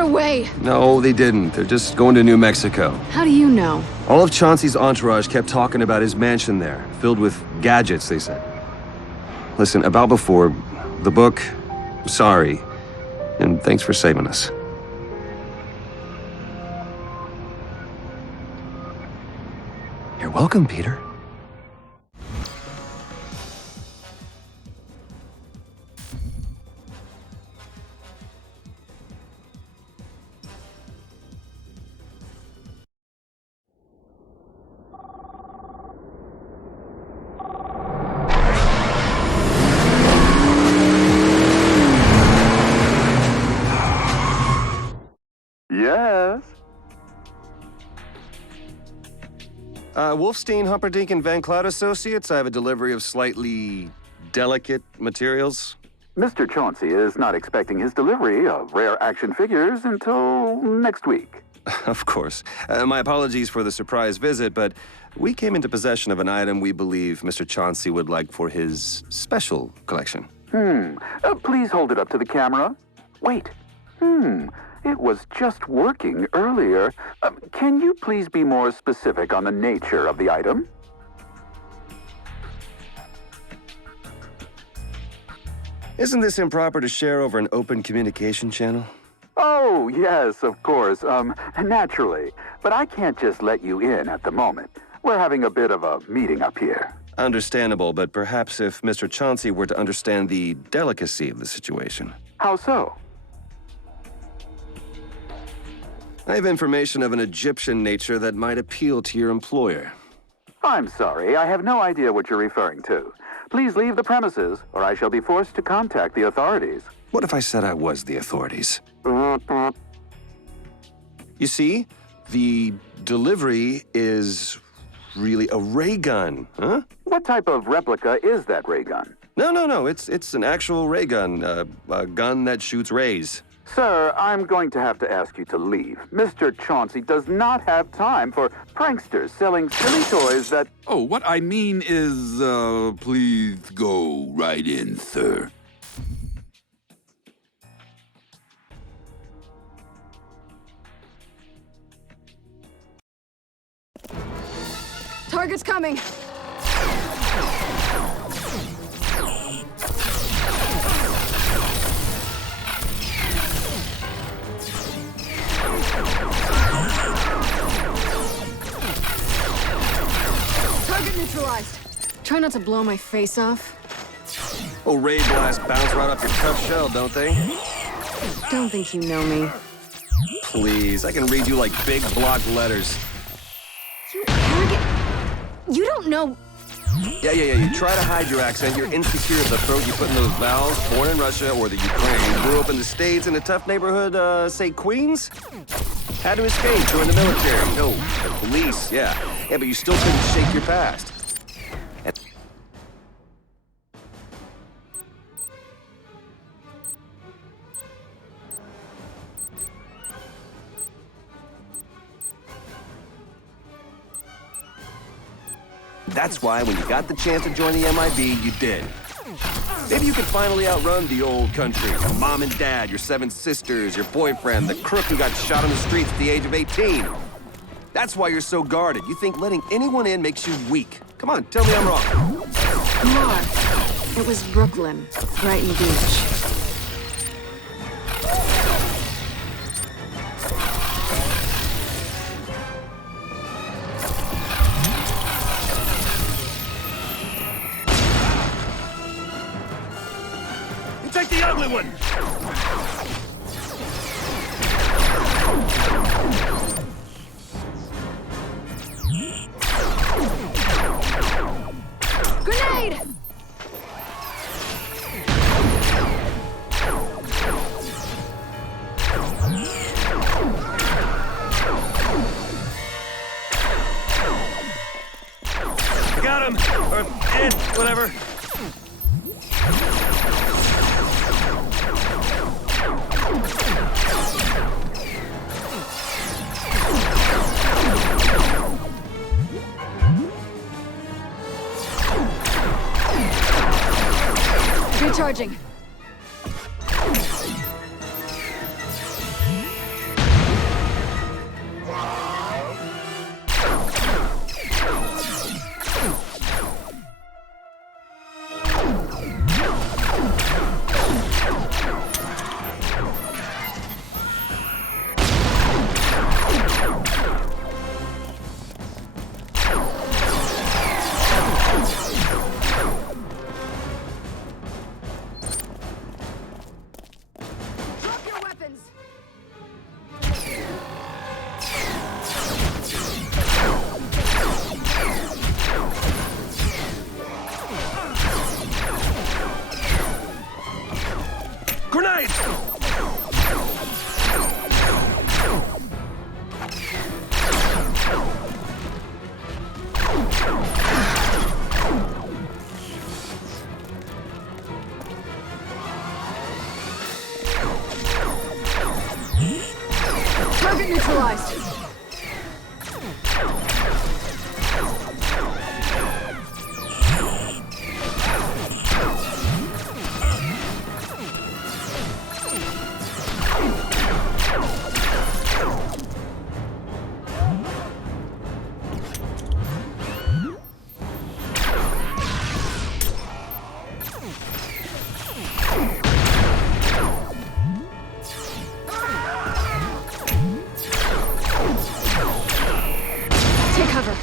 Away. No, they didn't. They're just going to New Mexico. How do you know? All of Chauncey's entourage kept talking about his mansion there, filled with gadgets, they said. Listen, about before, the book, sorry, and thanks for saving us. You're welcome, Peter. Yes? Wolfstein, Humperdinck, and Van Cloud Associates, I have a delivery of slightly delicate materials. Mr. Chauncey is not expecting his delivery of rare action figures until next week. Of course. My apologies for the surprise visit, but we came into possession of an item we believe Mr. Chauncey would like for his special collection. Please hold it up to the camera. Wait. It was just working earlier. Can you please be more specific on the nature of the item? Isn't this improper to share over an open communication channel? Oh, yes, of course. Naturally. But I can't just let you in at the moment. We're having a bit of a meeting up here. Understandable, but perhaps if Mr. Chauncey were to understand the delicacy of the situation. How so? I have information of an Egyptian nature that might appeal to your employer. I'm sorry, I have no idea what you're referring to. Please leave the premises, or I shall be forced to contact the authorities. What if I said I was the authorities? You see, the delivery is really a ray gun, huh? What type of replica is that ray gun? No, it's an actual ray gun, a gun that shoots rays. Sir, I'm going to have to ask you to leave. Mr. Chauncey does not have time for pranksters selling silly toys that... Oh, what I mean is, please go right in, sir. Target's coming. Target neutralized. Try not to blow my face off. Oh, ray blasts bounce right off your tough shell, don't they? Don't think you know me. Please, I can read you like big block letters. You arrogant... You don't know... Yeah. You try to hide your accent. You're insecure of the throat you put in those vowels. Born in Russia or the Ukraine. Grew up in the States in a tough neighborhood, say Queens? Had to escape, join the military. No, the police, yeah. Yeah, but you still couldn't shake your past. That's why when you got the chance to join the MIB, you did. Maybe you can finally outrun the old country. Your mom and dad, your 7 sisters, your boyfriend, the crook who got shot on the streets at the age of 18. That's why you're so guarded. You think letting anyone in makes you weak. Come on, tell me I'm wrong. Mark. It was Brooklyn, Brighton Beach. Take the ugly one! Grenade! Got him! Or it, whatever. Recharging. Grenade! Target neutralized. Take cover.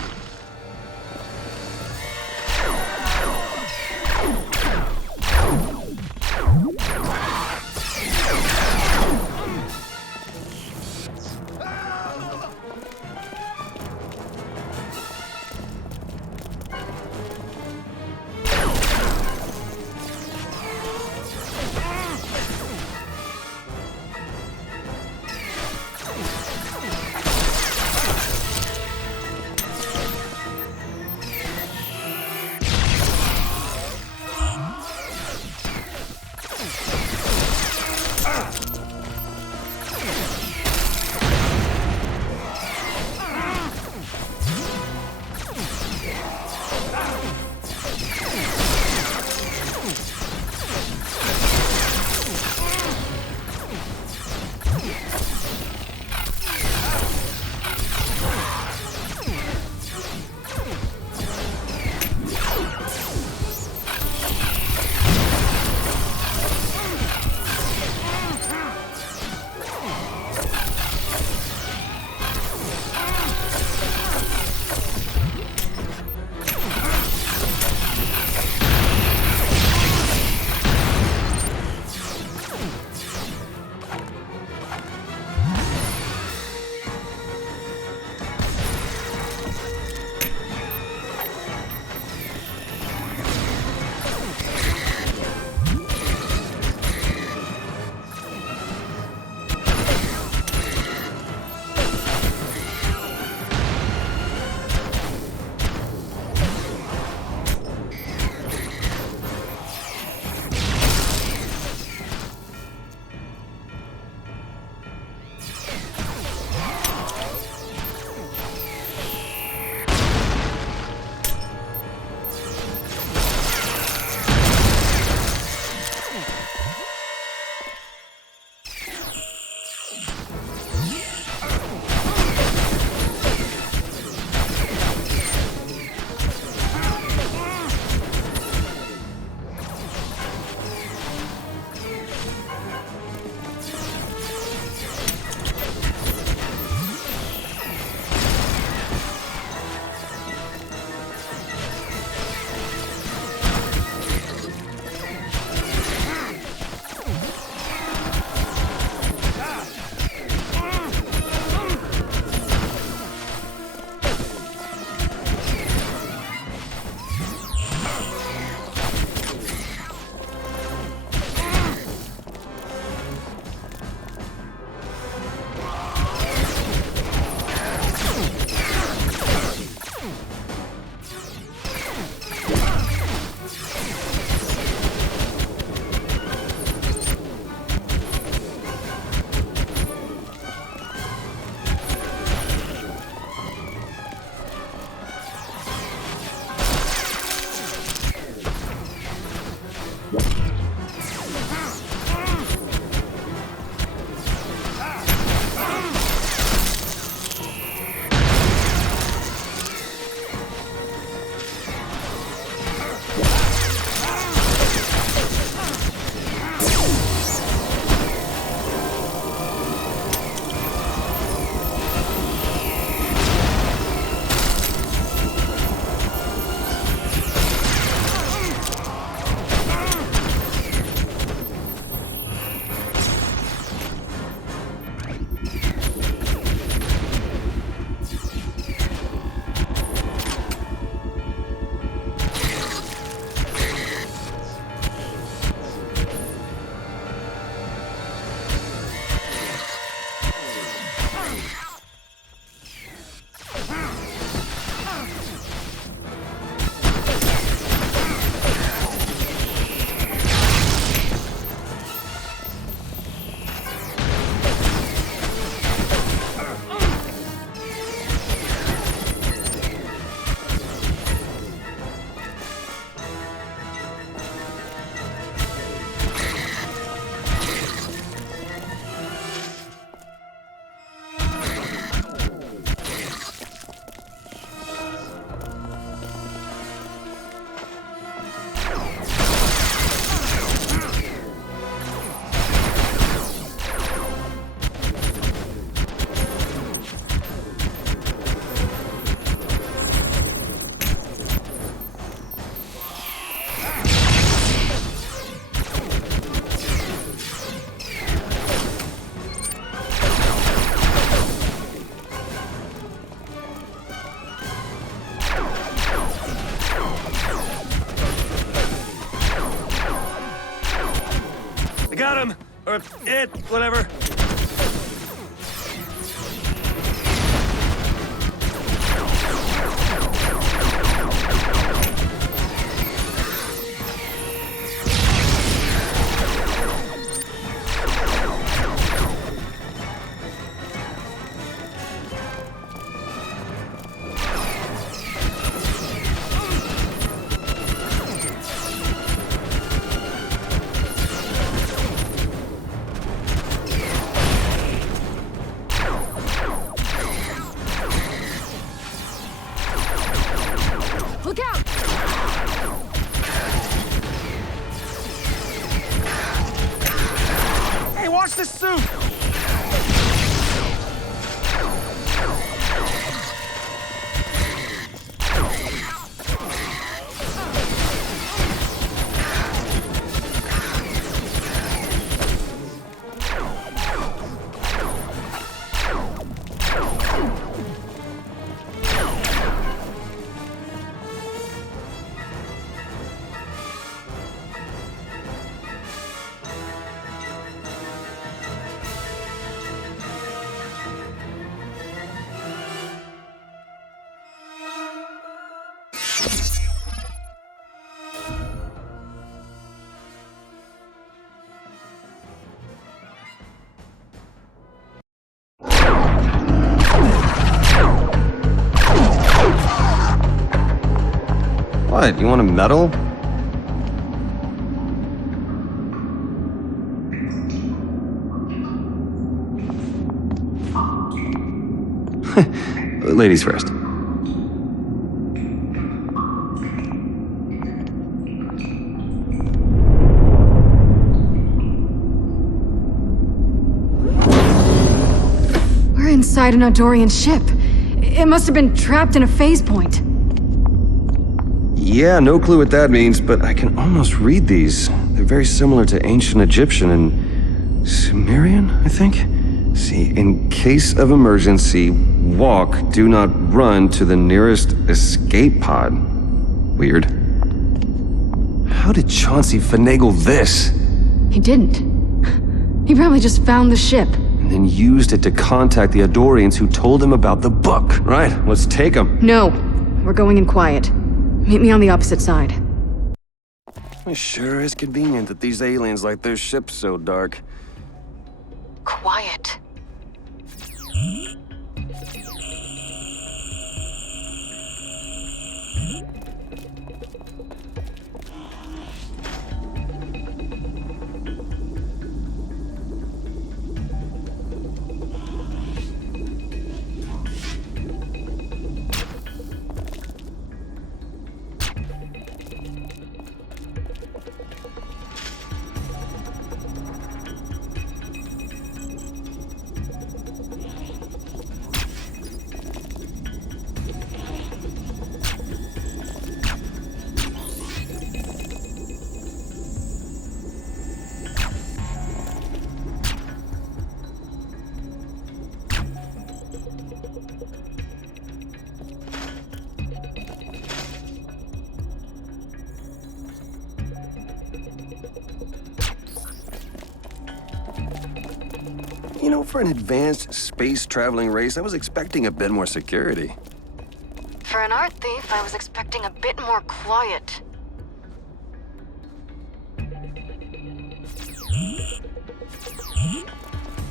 or it, whatever. Look out! Hey, watch this suit! What, you want a medal? Ladies first. We're inside an Eldorian ship. It must have been trapped in a phase point. Yeah, no clue what that means, but I can almost read these. They're very similar to ancient Egyptian and Sumerian, I think? See, in case of emergency, walk, do not run to the nearest escape pod. Weird. How did Chauncey finagle this? He didn't. He probably just found the ship. And then used it to contact the Eldorians who told him about the book. Right, let's take them. No, we're going in quiet. Meet me on the opposite side. It sure is convenient that these aliens like their ship so dark. Quiet. You know, for an advanced space-traveling race, I was expecting a bit more security. For an art thief, I was expecting a bit more quiet. Look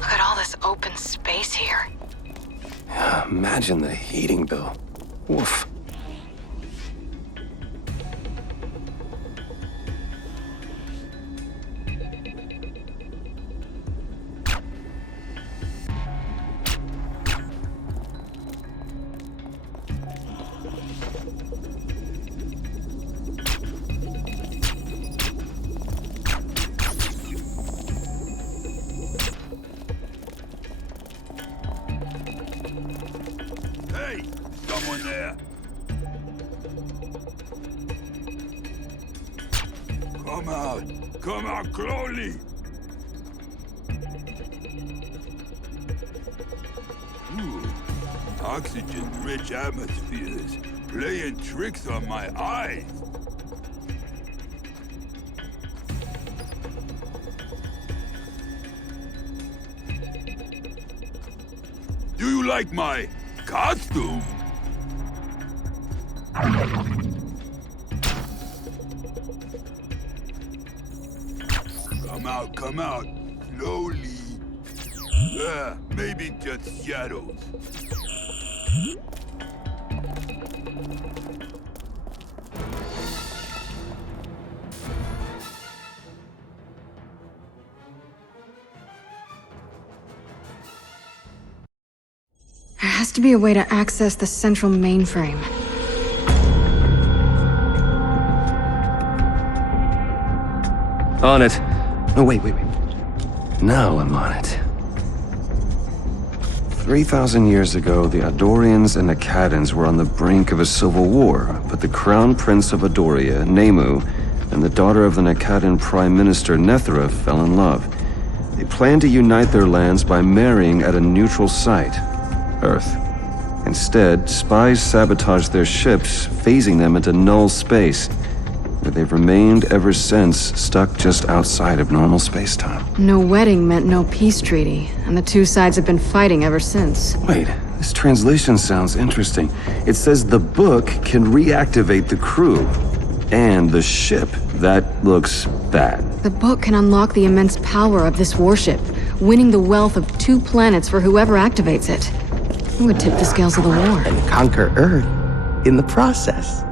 at all this open space here. Imagine the heating bill. Woof. Hey, someone there! Come out slowly! Ooh, oxygen-rich atmospheres, playing tricks on my eyes. you like my costume? Come out, slowly. Maybe just shadows. There has to be a way to access the central mainframe. On it. No, wait. Now I'm on it. 3,000 years ago, the Adorians and Akkadans were on the brink of a civil war, but the Crown Prince of Adoria, Nemu, and the daughter of the Akkadan Prime Minister, Nethra, fell in love. They planned to unite their lands by marrying at a neutral site, Earth. Instead, spies sabotaged their ships, phasing them into null space, where they've remained ever since, stuck just outside of normal space-time. No wedding meant no peace treaty, and the two sides have been fighting ever since. Wait, this translation sounds interesting. It says the book can reactivate the crew, and the ship. That looks bad. The book can unlock the immense power of this warship, winning the wealth of 2 planets for whoever activates it. It would tip the scales of the war. And conquer Earth in the process.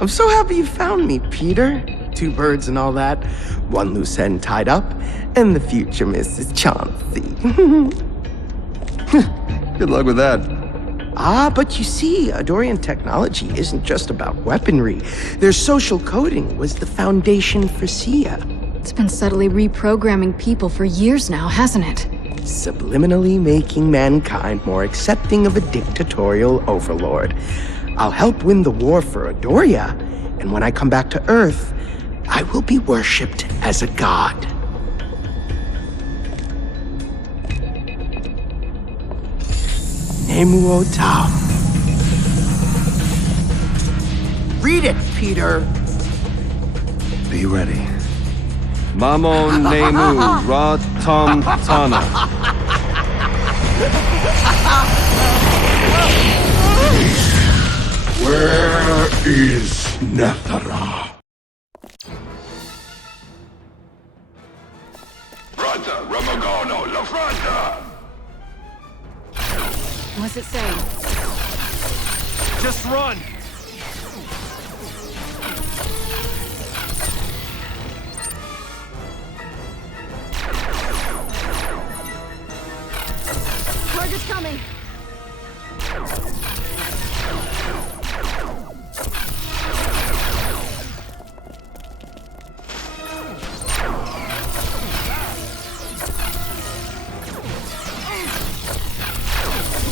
I'm so happy you found me, Peter. 2 birds and all that. 1 loose end tied up, and the future Mrs. Chauncey. Good luck with that. But you see, Adorian technology isn't just about weaponry. Their social coding was the foundation for Sia. It's been subtly reprogramming people for years now, hasn't it? Subliminally making mankind more accepting of a dictatorial overlord. I'll help win the war for Adoria, and when I come back to Earth, I will be worshipped as a god. Nemu Tam. Read it, Peter. Be ready. Mamon Nemu Ra Tom Tana. Where is Nethra? Fronta, Ramagono, La Fronta! What's it saying? Just run! Target's coming!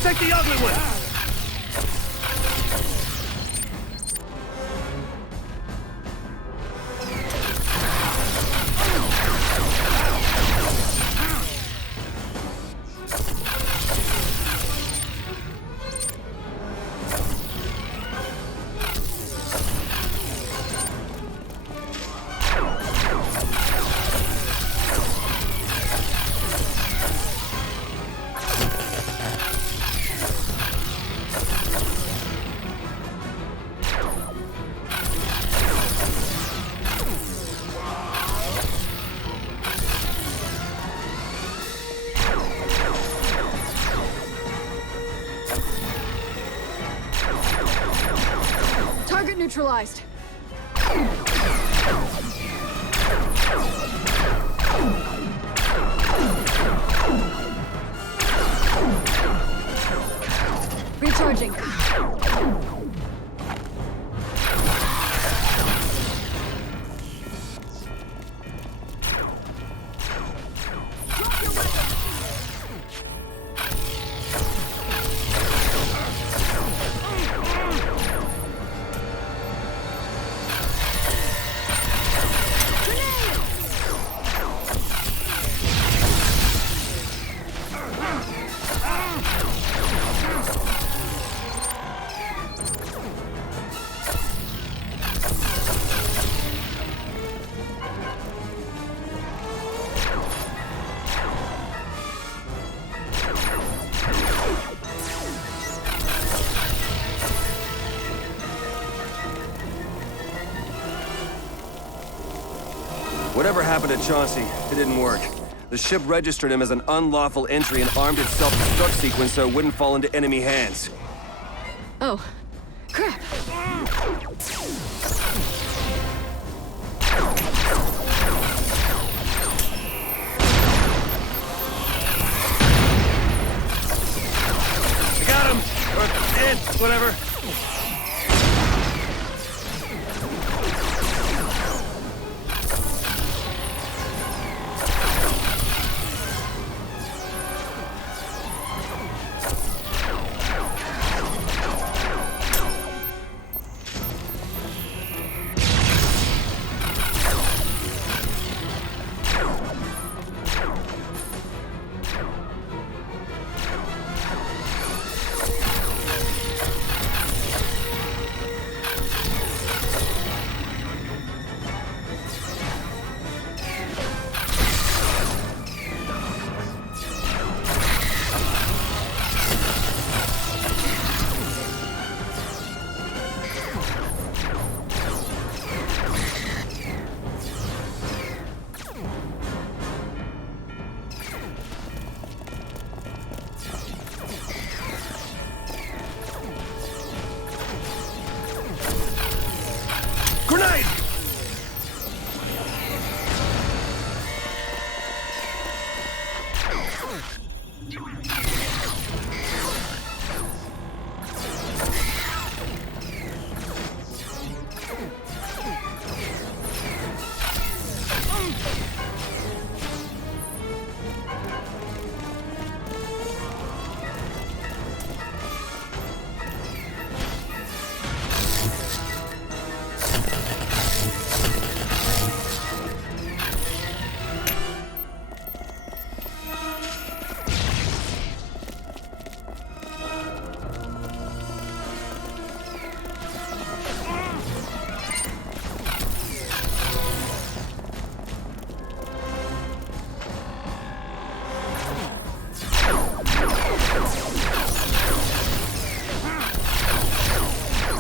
Take the ugly one! Target neutralized. Recharging. Whatever happened to Chauncey, it didn't work. The ship registered him as an unlawful entry and armed its self-destruct sequence so it wouldn't fall into enemy hands. Oh, crap. I got him! Or it, whatever. Grenade!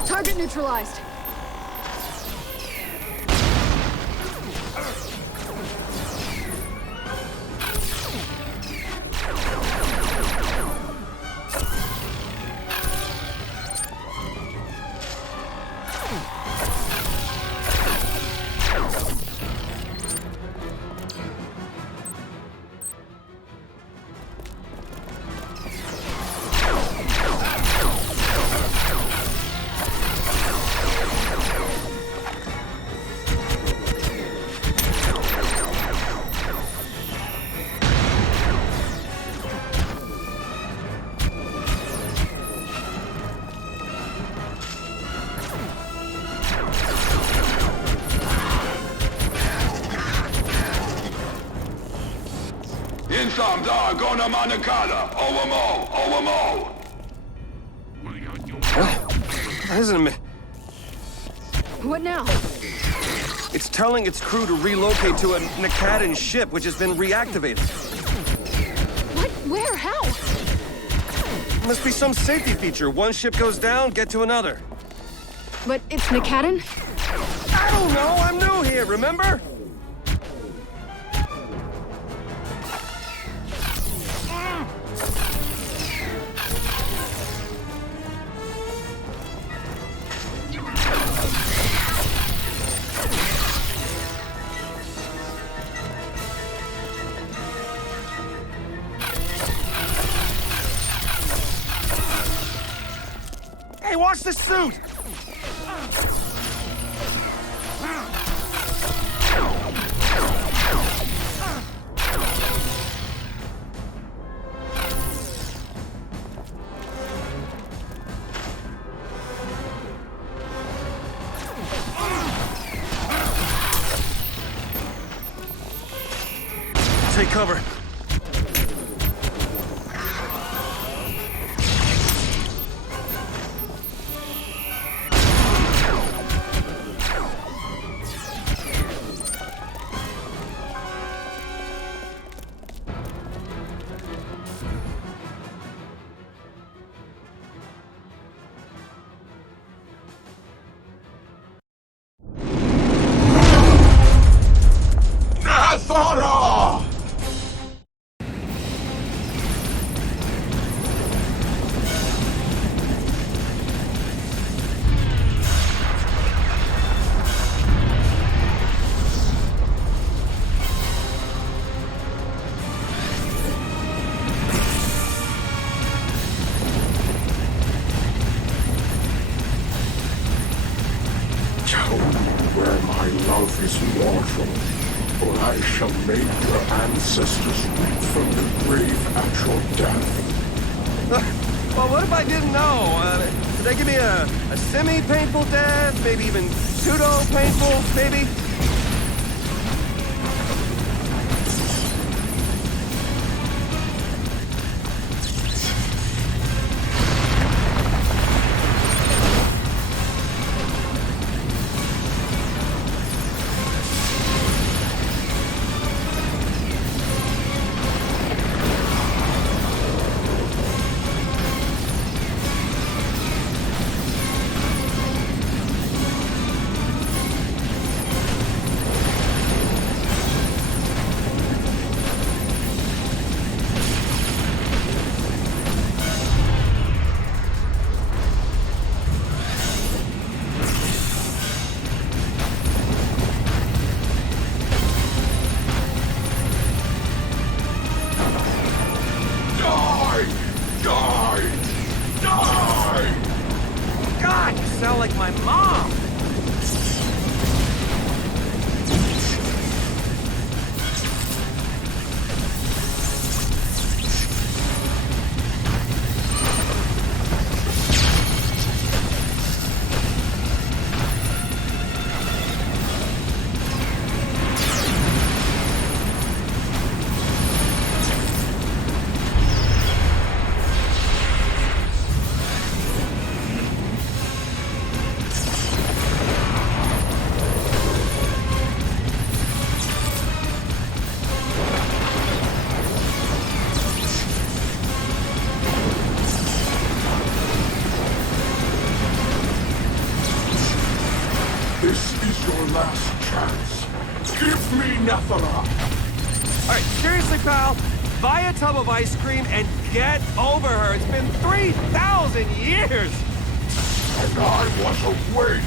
Target neutralized. Insam da gona manakala. Overmo. What? Isn't it? What now? It's telling its crew to relocate to a Nakadan ship, which has been reactivated. What? Where? How? Must be some safety feature. One ship goes down, get to another. But it's Nakadan? I don't know. I'm new here, remember? Hey, watch the suit! Take cover. Rise, mortal, or I shall make your ancestors weep from the grave at your death. Well, what if I didn't know? Could they give me a semi-painful death? Maybe even pseudo-painful, maybe? God, you sound like my mom! This is your last chance. Give me Nethera! Alright, seriously, pal, buy a tub of ice cream and get over her. It's been 3,000 years! And I was awake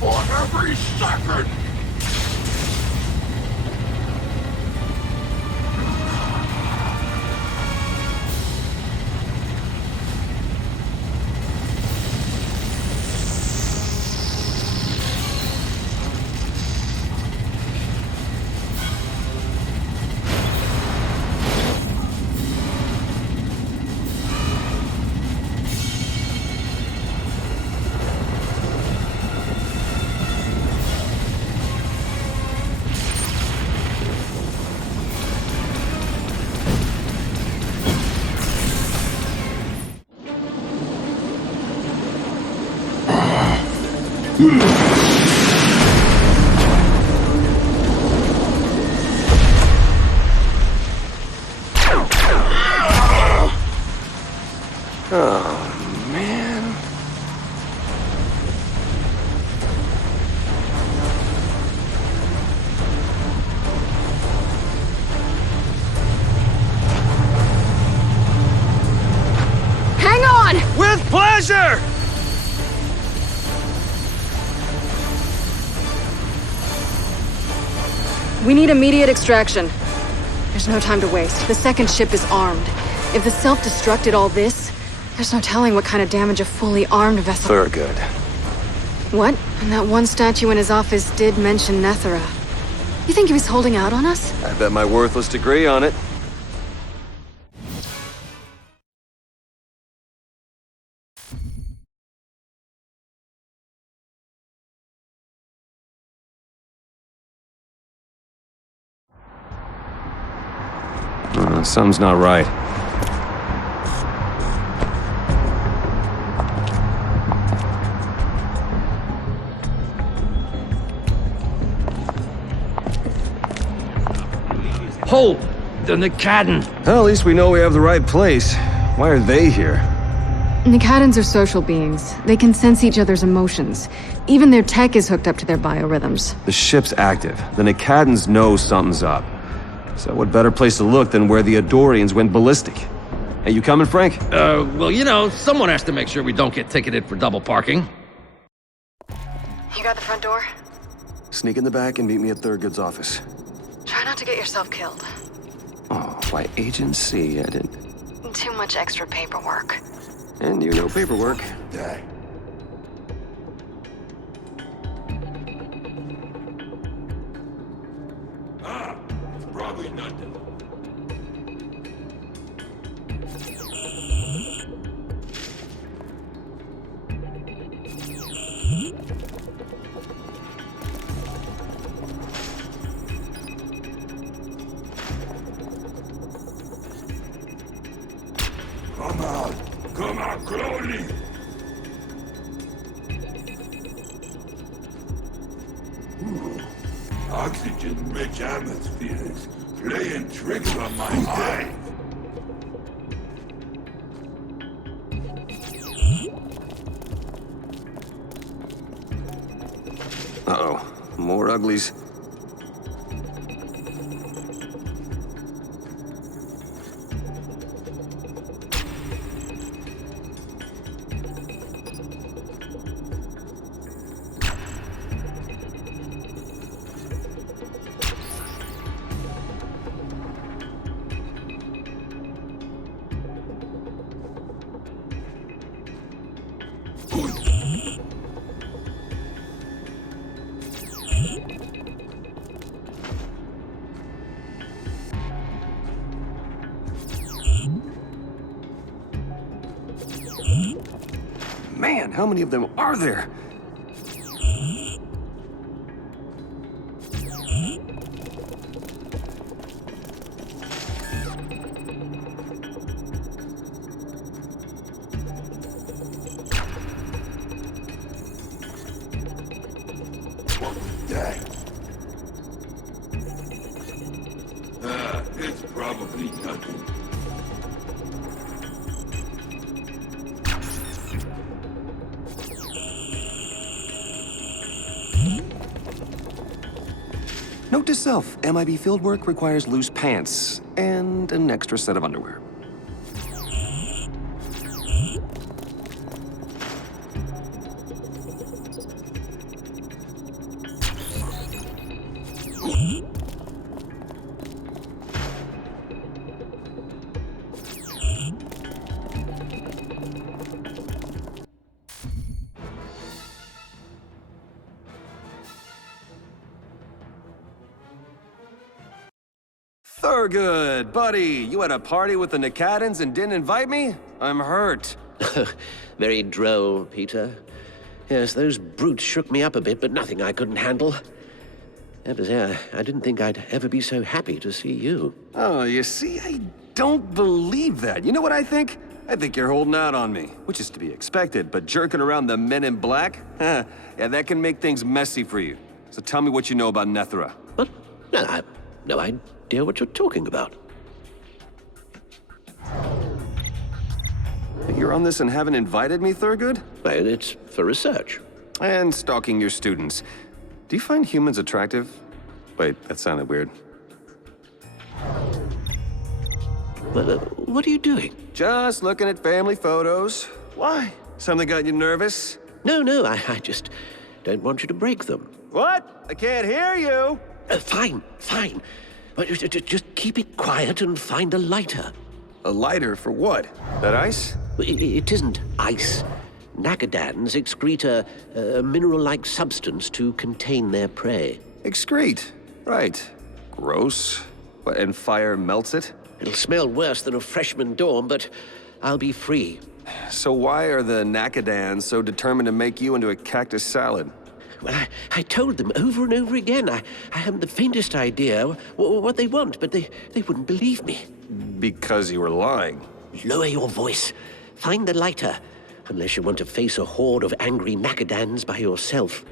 for every second! Oh, man. Hang on! With pleasure! We need immediate extraction. There's no time to waste. The second ship is armed. If the self-destruct did all this, there's no telling what kind of damage a fully armed vessel... Thurgood. What? And that one statue in his office did mention Nethera. You think he was holding out on us? I bet my worthless degree on it. Something's not right. Hold! The Nakadan! Well, at least we know we have the right place. Why are they here? Nakadans are social beings. They can sense each other's emotions. Even their tech is hooked up to their biorhythms. The ship's active. The Nakadans know something's up. So what better place to look than where the Adorians went ballistic? Hey, you coming, Frank? Well, you know, someone has to make sure we don't get ticketed for double parking. You got the front door? Sneak in the back and meet me at Thurgood's office. Try not to get yourself killed. Oh, by Agent C, I didn't... Too much extra paperwork. And you know paperwork. Come out! Come out, Cloney! Oxygen-rich atmospheres playing tricks on my mind. Uh-oh. More uglies. Man, how many of them are there? It's probably nothing. Note to self, MIB fieldwork requires loose pants and an extra set of underwear. Thurgood, buddy, you had a party with the Nicadans and didn't invite me? I'm hurt. Very droll, Peter. Yes, those brutes shook me up a bit, but nothing I couldn't handle. That was, I didn't think I'd ever be so happy to see you. Oh, you see, I don't believe that. You know what I think? I think you're holding out on me, which is to be expected, but jerking around the men in black? Yeah, that can make things messy for you. So tell me what you know about Nethera. What? No, I have no idea what you're talking about. You're on this and haven't invited me, Thurgood? Well, it's for research. And stalking your students. Do you find humans attractive? Wait, that sounded weird. Well, what are you doing? Just looking at family photos. Why? Something got you nervous? No, I just don't want you to break them. What? I can't hear you! Fine. But just keep it quiet and find a lighter. A lighter for what? That ice? It isn't ice. Nakadans excrete a mineral-like substance to contain their prey. Excrete. Right. Gross. What, and fire melts it? It'll smell worse than a freshman dorm, but I'll be free. So why are the Nakadans so determined to make you into a cactus salad? Well, I told them over and over again. I haven't the faintest idea what they want, but they wouldn't believe me. Because you were lying. Lower your voice. Find the lighter. Unless you want to face a horde of angry Nakadans by yourself.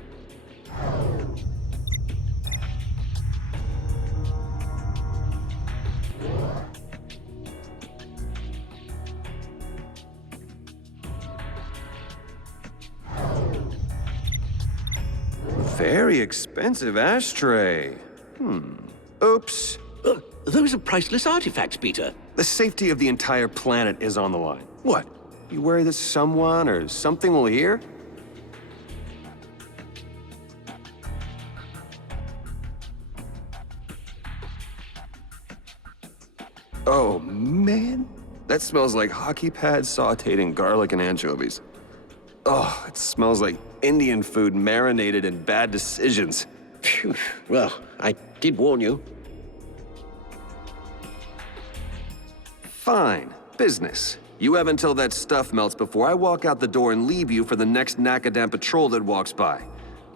Very expensive ashtray. Oops. Those are priceless artifacts, Peter. The safety of the entire planet is on the line. What? You worry that someone or something will hear? Oh, man. That smells like hockey pads sauteed in garlic and anchovies. Oh, it smells like Indian food marinated in bad decisions. Phew. Well, I did warn you. Fine. Business. You have until that stuff melts before I walk out the door and leave you for the next Nakadan patrol that walks by.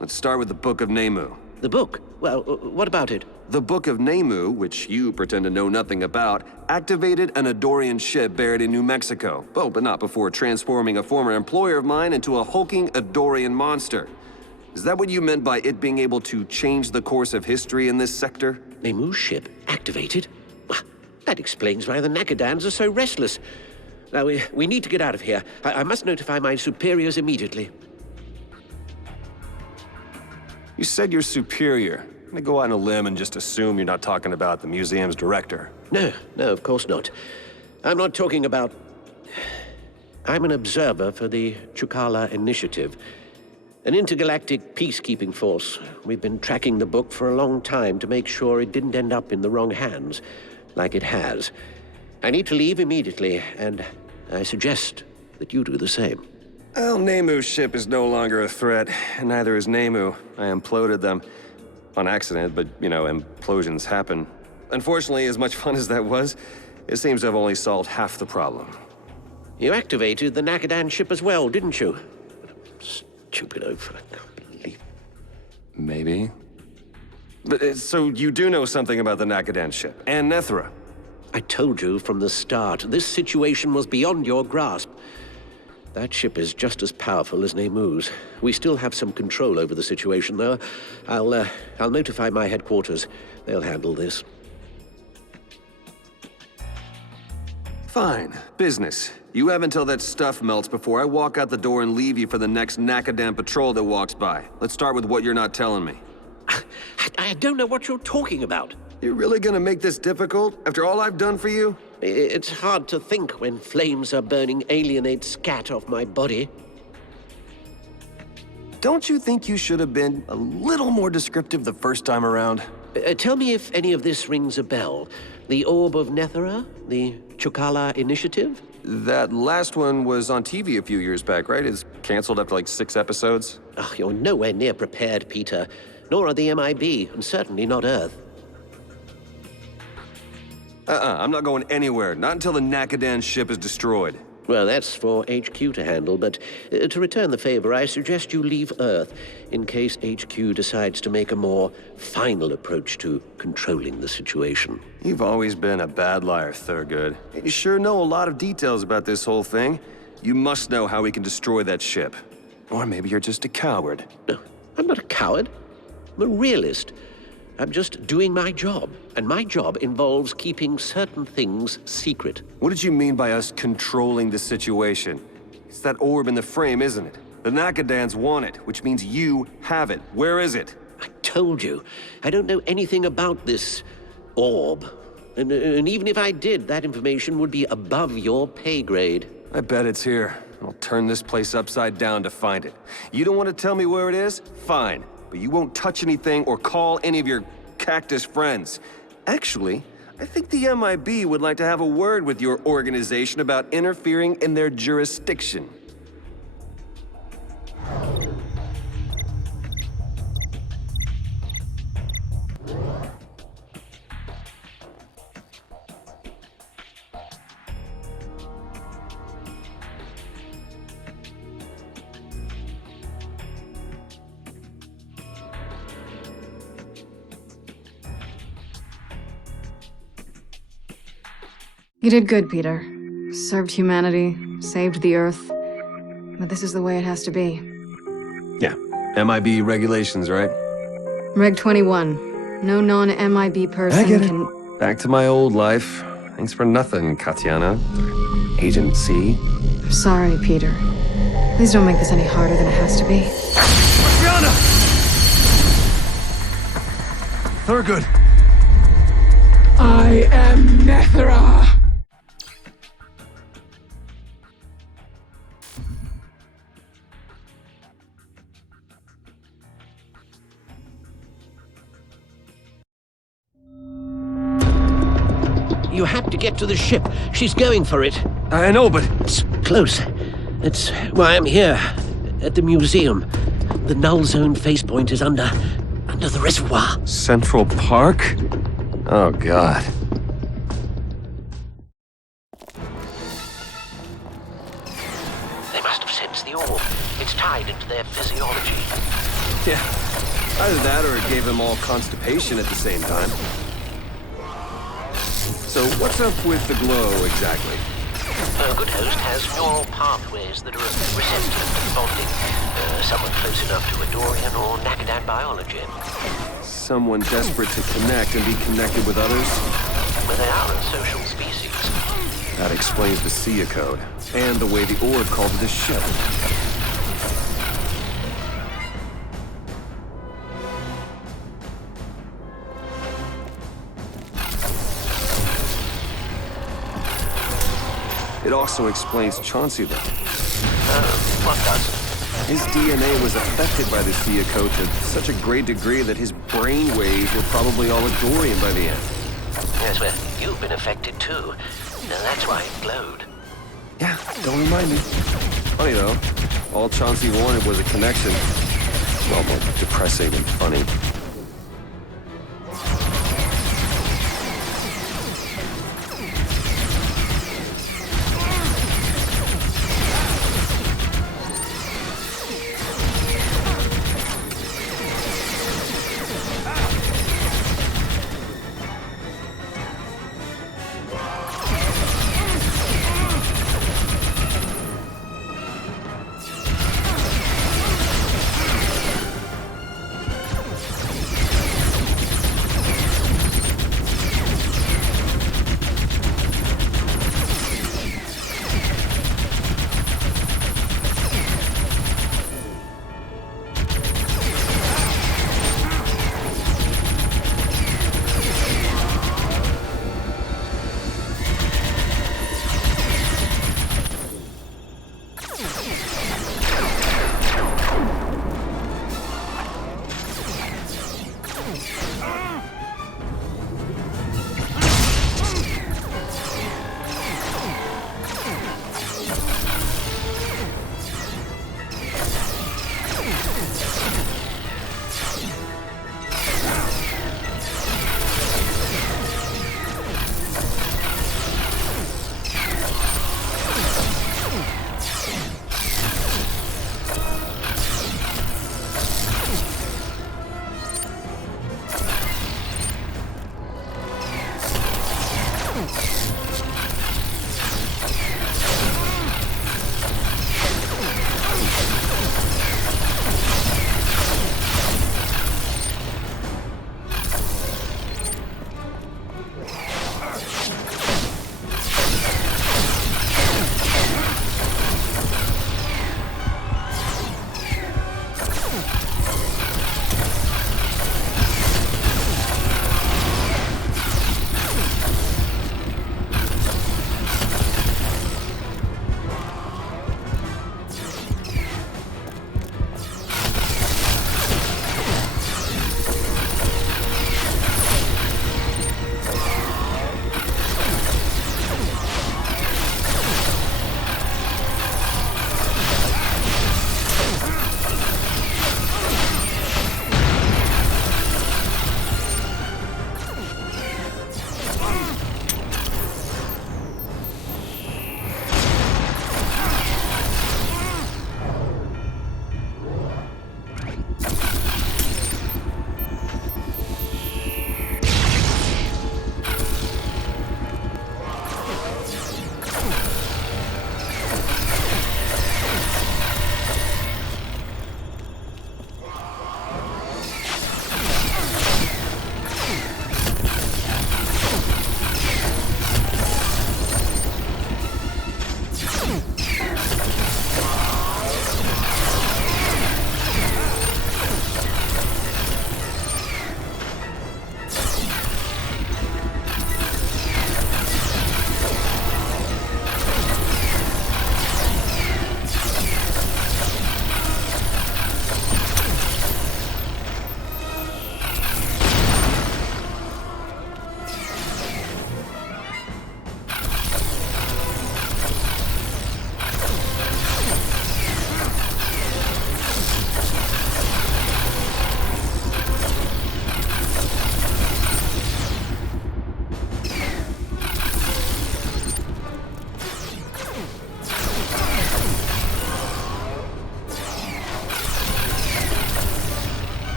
Let's start with the Book of Nemu. The book? Well, what about it? The Book of Nemu, which you pretend to know nothing about, activated an Adorian ship buried in New Mexico. Oh, but not before transforming a former employer of mine into a hulking Adorian monster. Is that what you meant by it being able to change the course of history in this sector? Nemu's ship activated? That explains why the Nakadans are so restless. Now, we need to get out of here. I must notify my superiors immediately. You said you're superior. I'm gonna go out on a limb and just assume you're not talking about the museum's director. No, of course not. I'm not talking about... I'm an observer for the Chukala Initiative, an intergalactic peacekeeping force. We've been tracking the book for a long time to make sure it didn't end up in the wrong hands, like it has. I need to leave immediately, and I suggest that you do the same. Well, Nemu's ship is no longer a threat, and neither is Nemu. I imploded them. On accident, but, you know, implosions happen. Unfortunately, as much fun as that was, it seems to have only solved half the problem. You activated the Nakadan ship as well, didn't you? Stupid oaf, I can't believe. Maybe. But, so you do know something about the Nakadan ship, and Nethra? I told you from the start, this situation was beyond your grasp. That ship is just as powerful as Nemu's. We still have some control over the situation, though. I'll notify my headquarters. They'll handle this. Fine. Business. You have until that stuff melts before I walk out the door and leave you for the next Nakadan patrol that walks by. Let's start with what you're not telling me. I don't know what you're talking about. You're really gonna make this difficult, after all I've done for you? It's hard to think when flames are burning alienate scat off my body. Don't you think you should have been a little more descriptive the first time around? Tell me if any of this rings a bell. The Orb of Nethera? The Chukala Initiative? That last one was on TV a few years back, right? It's canceled after like 6 episodes. Oh, you're nowhere near prepared, Peter. Nor are the MIB, and certainly not Earth. I'm not going anywhere. Not until the Nakadan ship is destroyed. Well, that's for HQ to handle, but to return the favor, I suggest you leave Earth in case HQ decides to make a more final approach to controlling the situation. You've always been a bad liar, Thurgood. You sure know a lot of details about this whole thing. You must know how we can destroy that ship. Or maybe you're just a coward. No, I'm not a coward. I'm a realist. I'm just doing my job, and my job involves keeping certain things secret. What did you mean by us controlling the situation? It's that orb in the frame, isn't it? The Nakadans want it, which means you have it. Where is it? I told you, I don't know anything about this orb. And even if I did, that information would be above your pay grade. I bet it's here. I'll turn this place upside down to find it. You don't want to tell me where it is? Fine. But you won't touch anything or call any of your cactus friends. Actually, I think the MIB would like to have a word with your organization about interfering in their jurisdiction. You did good, Peter. Served humanity, saved the Earth. But this is the way it has to be. Yeah. MIB regulations, right? Reg 21. No non-MIB person I get it. can... Back to my old life. Thanks for nothing, Katiana. Agent C. Sorry, Peter. Please don't make this any harder than it has to be. Brianna! Thurgood! I am Nethera! You have to get to the ship. She's going for it. I know, but... It's close. That's why I'm here, at the museum. The null zone facepoint is under the reservoir. Central Park? Oh, God. They must have sensed the orb. It's tied into their physiology. Yeah. Either that or it gave them all constipation at the same time. So what's up with the glow exactly? A good host has neural pathways that are receptive to bonding. Someone close enough to a Dorian or Nagadan biology. Someone desperate to connect and be connected with others? Well, they are a social species. That explains the Sia code, and the way the Orb called it a ship. It also explains Chauncey, though. What does? His DNA was affected by the Sia code to such a great degree that his brain waves were probably all Dorian by the end. Yes, well, you've been affected too. That's why it glowed. Yeah, don't remind me. Funny, though. All Chauncey wanted was a connection. Well, more depressing than funny.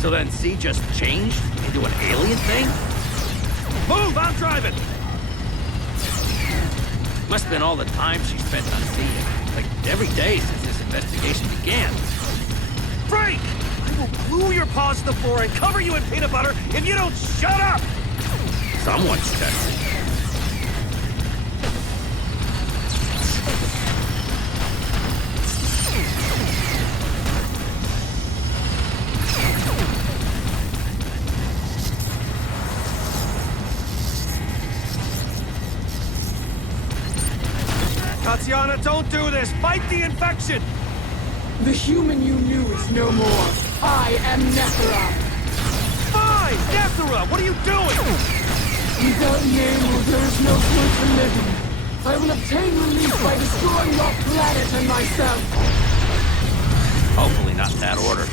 So then C just changed into an alien thing? Move, I'm driving! Must have been all the time she spent on C. Like, every day since this investigation began. Frank! I will glue your paws to the floor and cover you in peanut butter if you don't shut up! Someone's testing. Tatiana, don't do this! Fight the infection! The human you knew is no more. I am Nethera. Fine! Nethera, what are you doing? Without Nemo, there is no point for living. I will obtain relief by destroying your planet and myself. Hopefully not in that order.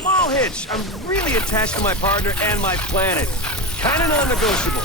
Small hitch! I'm really attached to my partner and my planet. Kinda non-negotiable.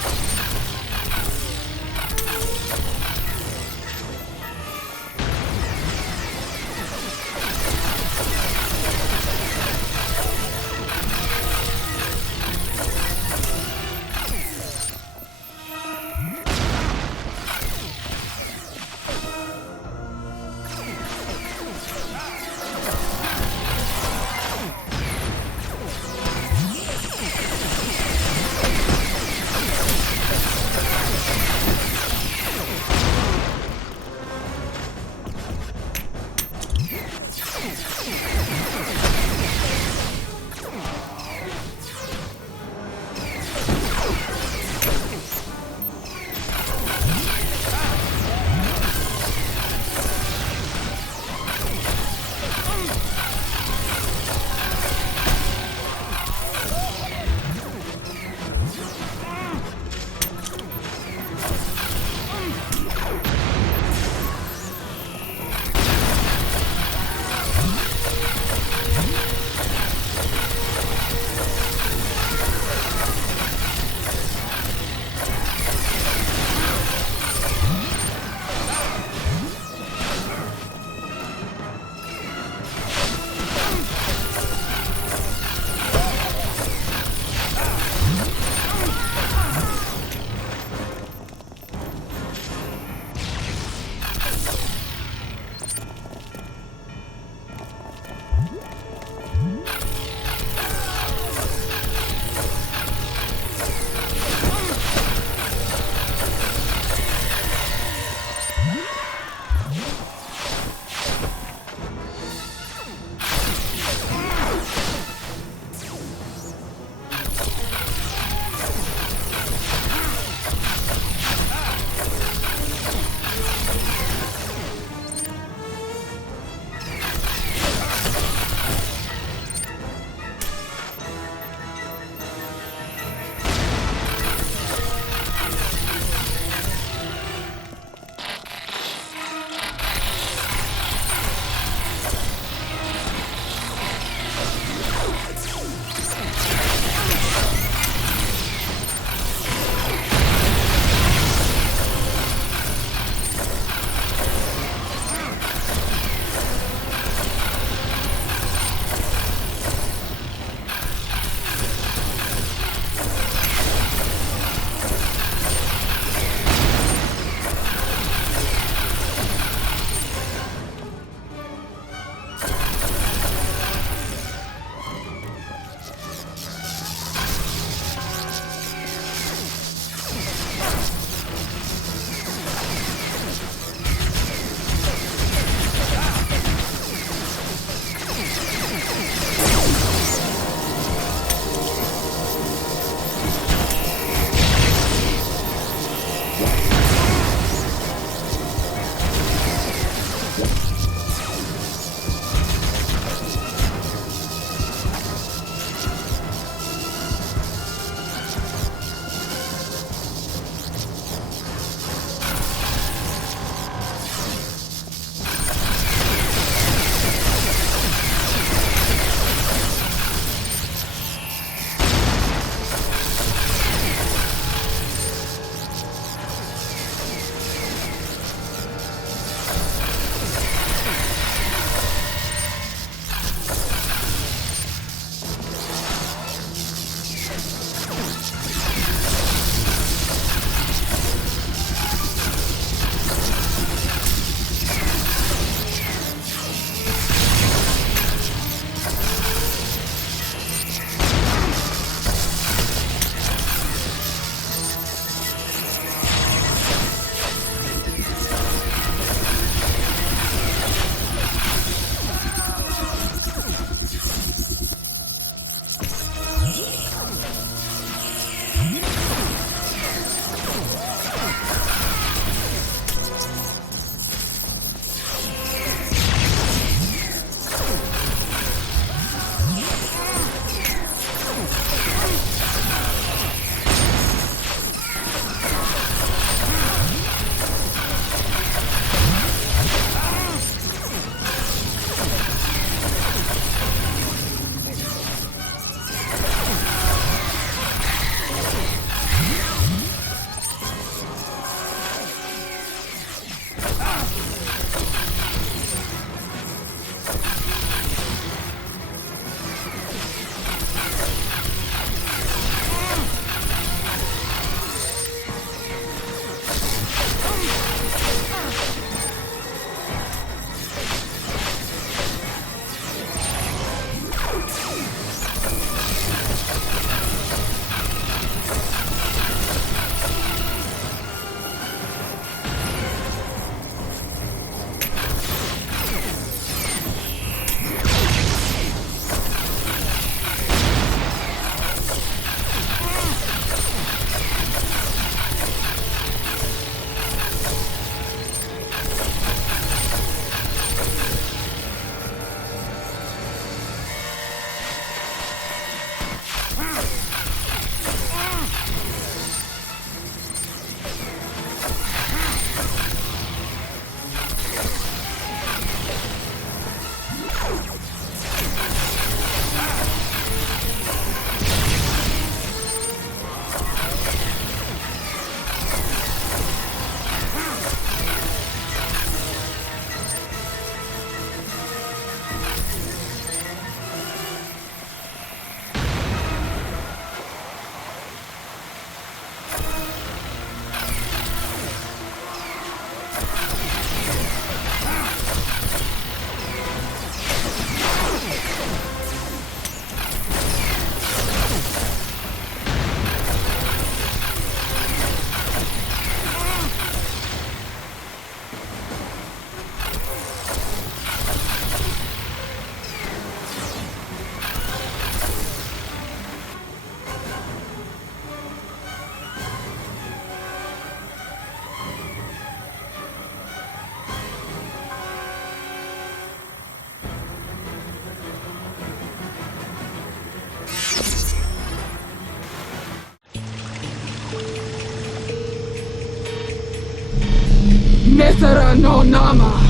Methara no Nama.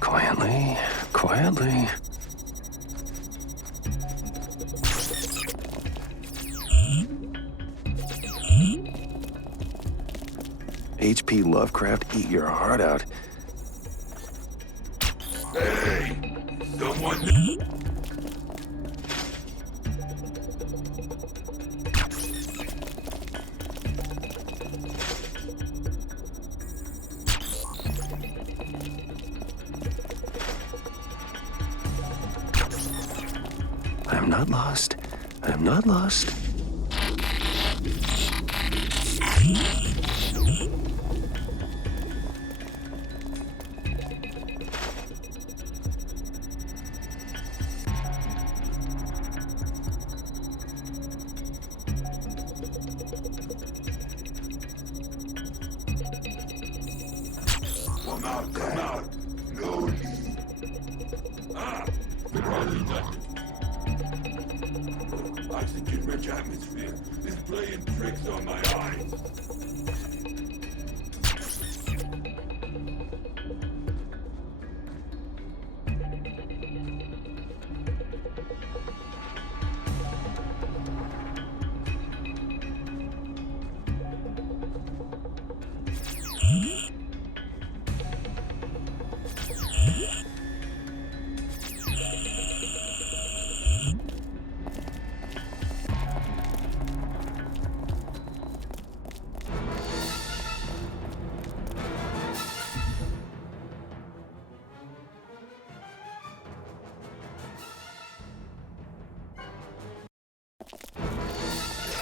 Quietly, quietly. H.P. Lovecraft, eat your heart out. Hey, someone... I'm not lost. I'm not lost. Come out. No need. Oxygen-rich atmosphere is playing tricks on my eyes.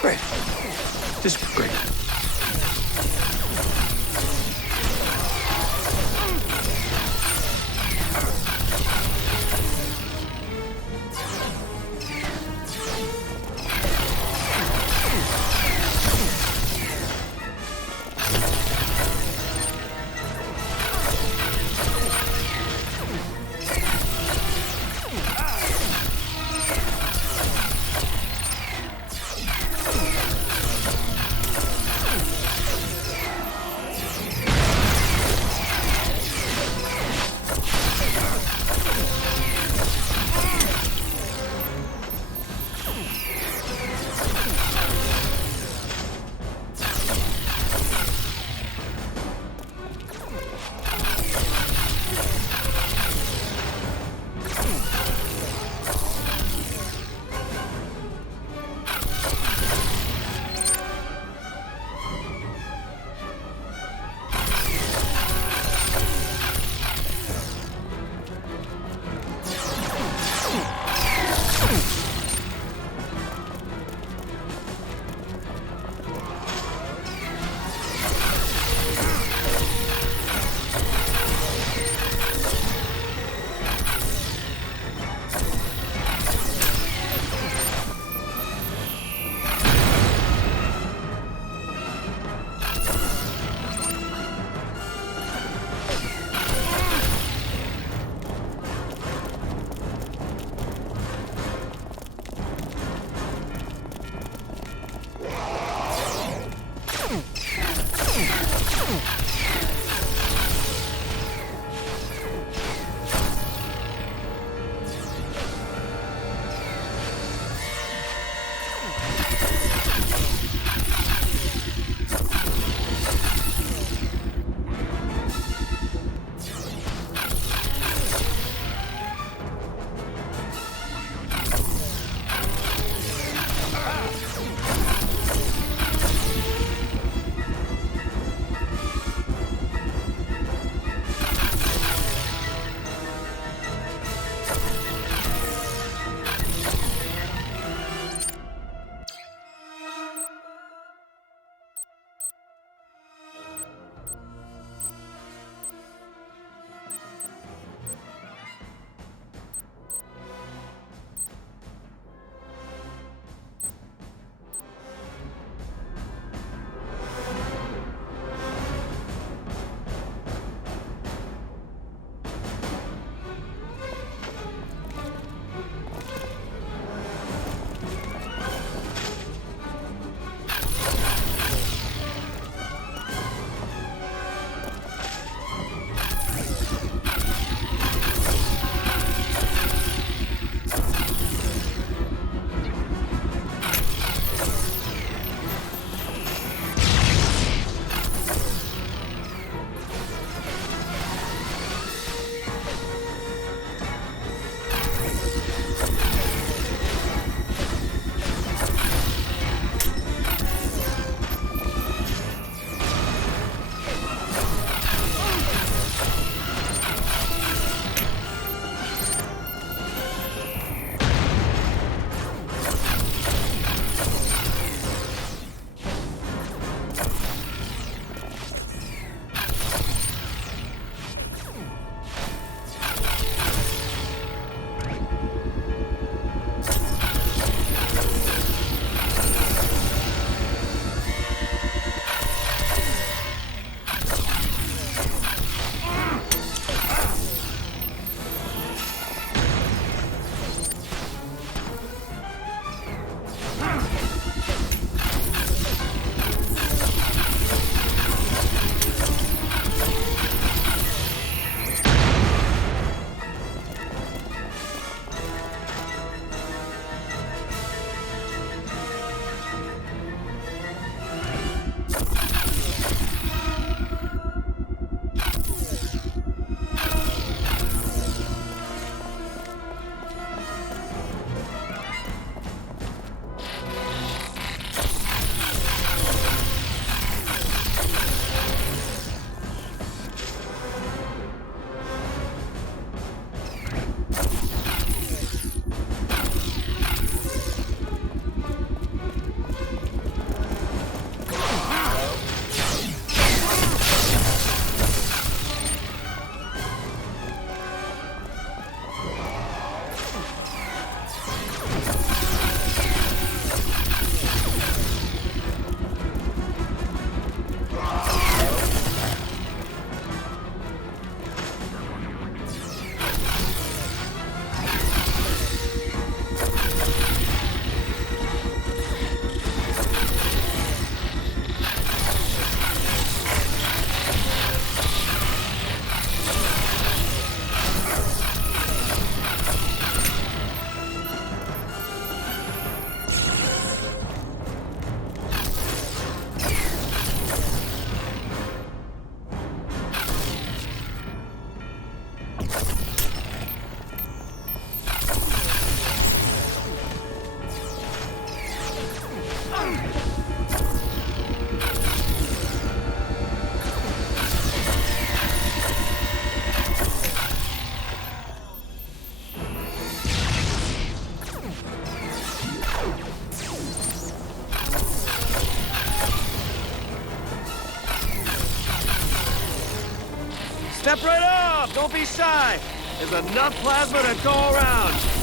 Great. Just great. Step right up! Don't be shy! There's enough plasma to go around!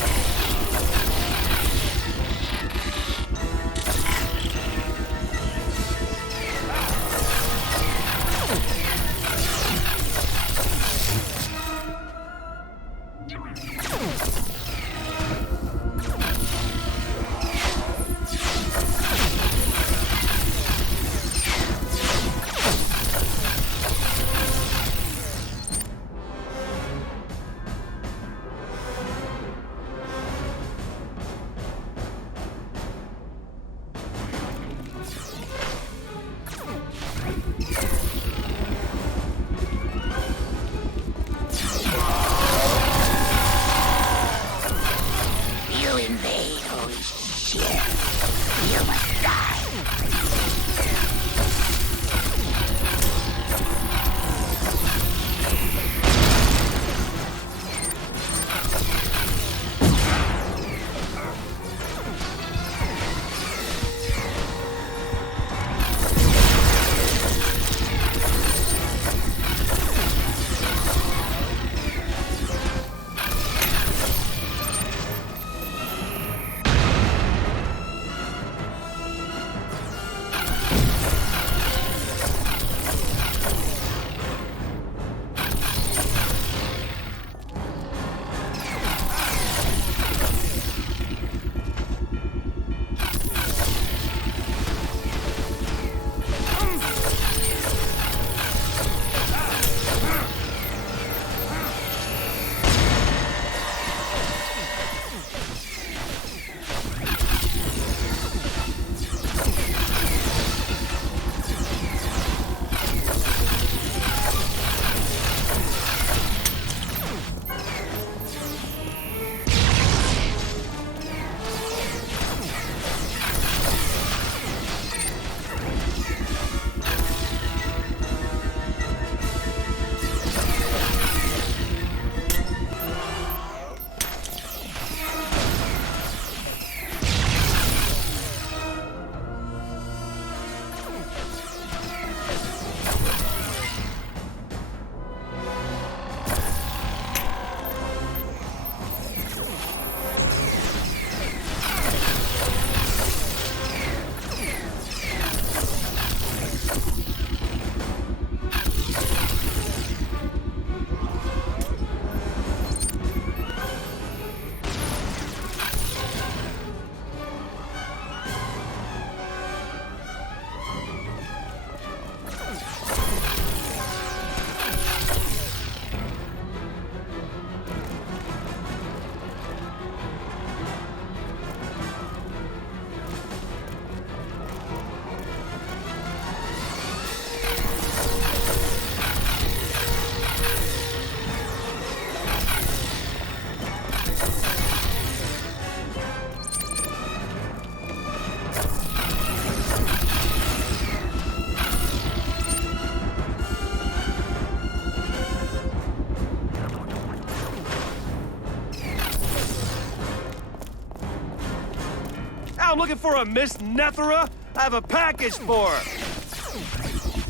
I'm looking for a Miss Nethera. I have a package for her.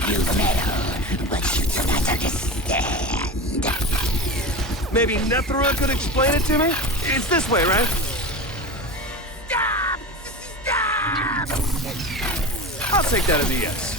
You meddle, but you do not understand. Maybe Nethera could explain it to me? It's this way, right? Stop! Stop! I'll take that as a yes.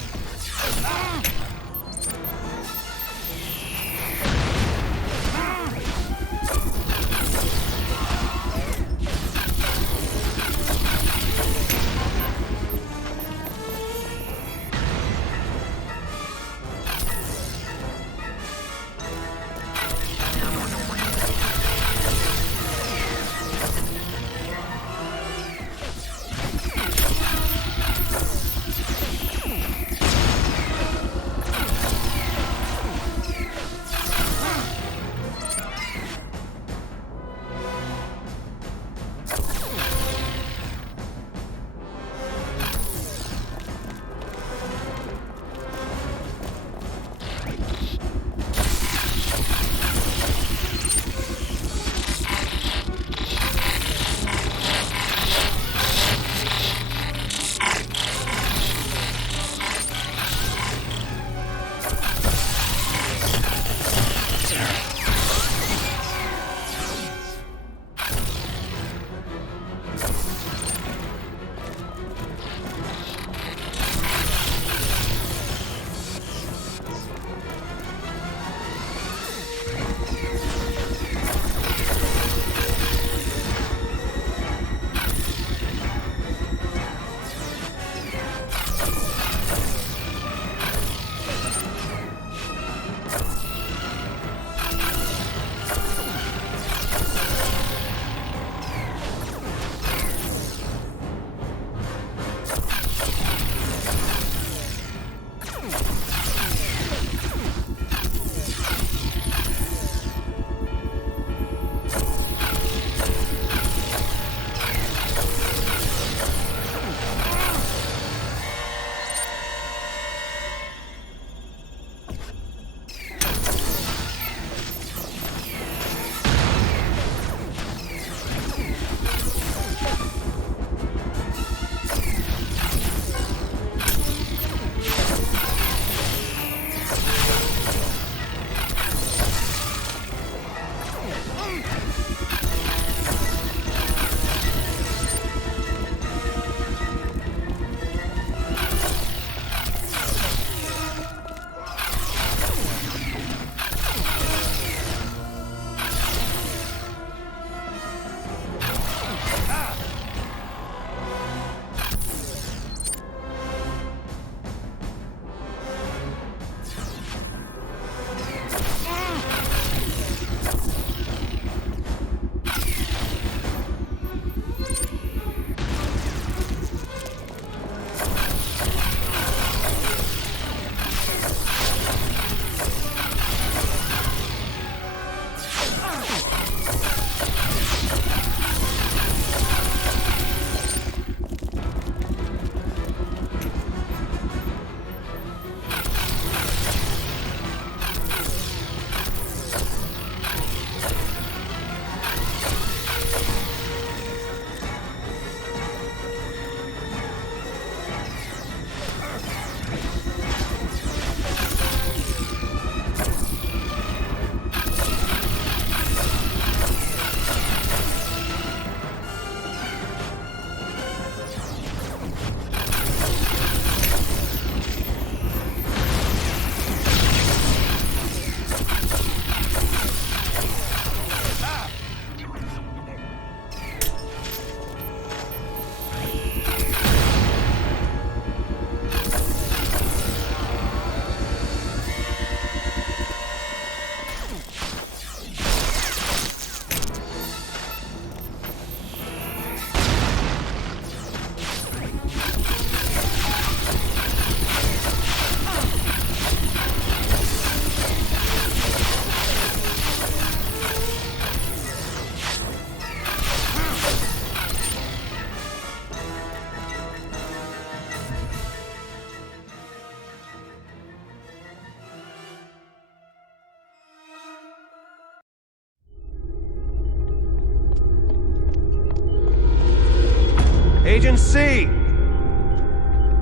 Agent C!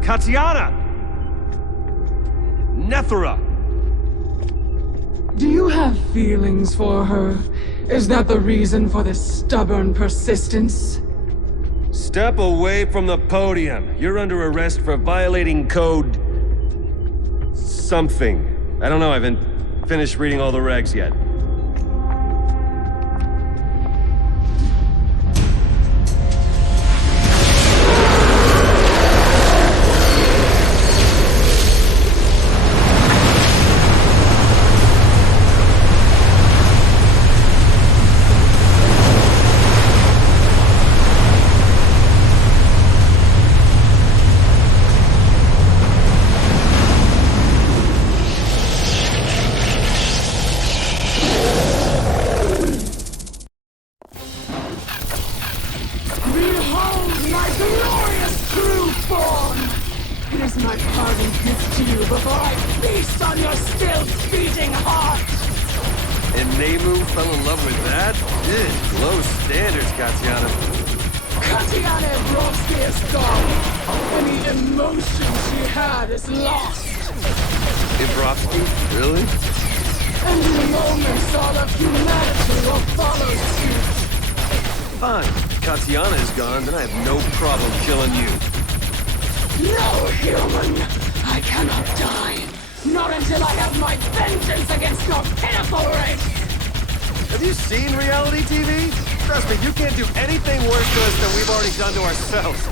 Katiana! Nethra! Do you have feelings for her? Is that the reason for this stubborn persistence? Step away from the podium. You're under arrest for violating code... something. I don't know, I haven't finished reading all the regs yet. Behold my glorious true form! It is my parting gift to you before I feast on your still-beating heart! And Nemu fell in love with that? Low standards, Katiana. Katiana Ebrovsky is gone, and the emotion she had is lost. Ibrovsky? Really? And in moments, all of humanity will follow suit. Fine. Katiana is gone, then I have no problem killing you. No, human! I cannot die. Not until I have my vengeance against your pitiful race! Have you seen reality TV? Trust me, you can't do anything worse to us than we've already done to ourselves.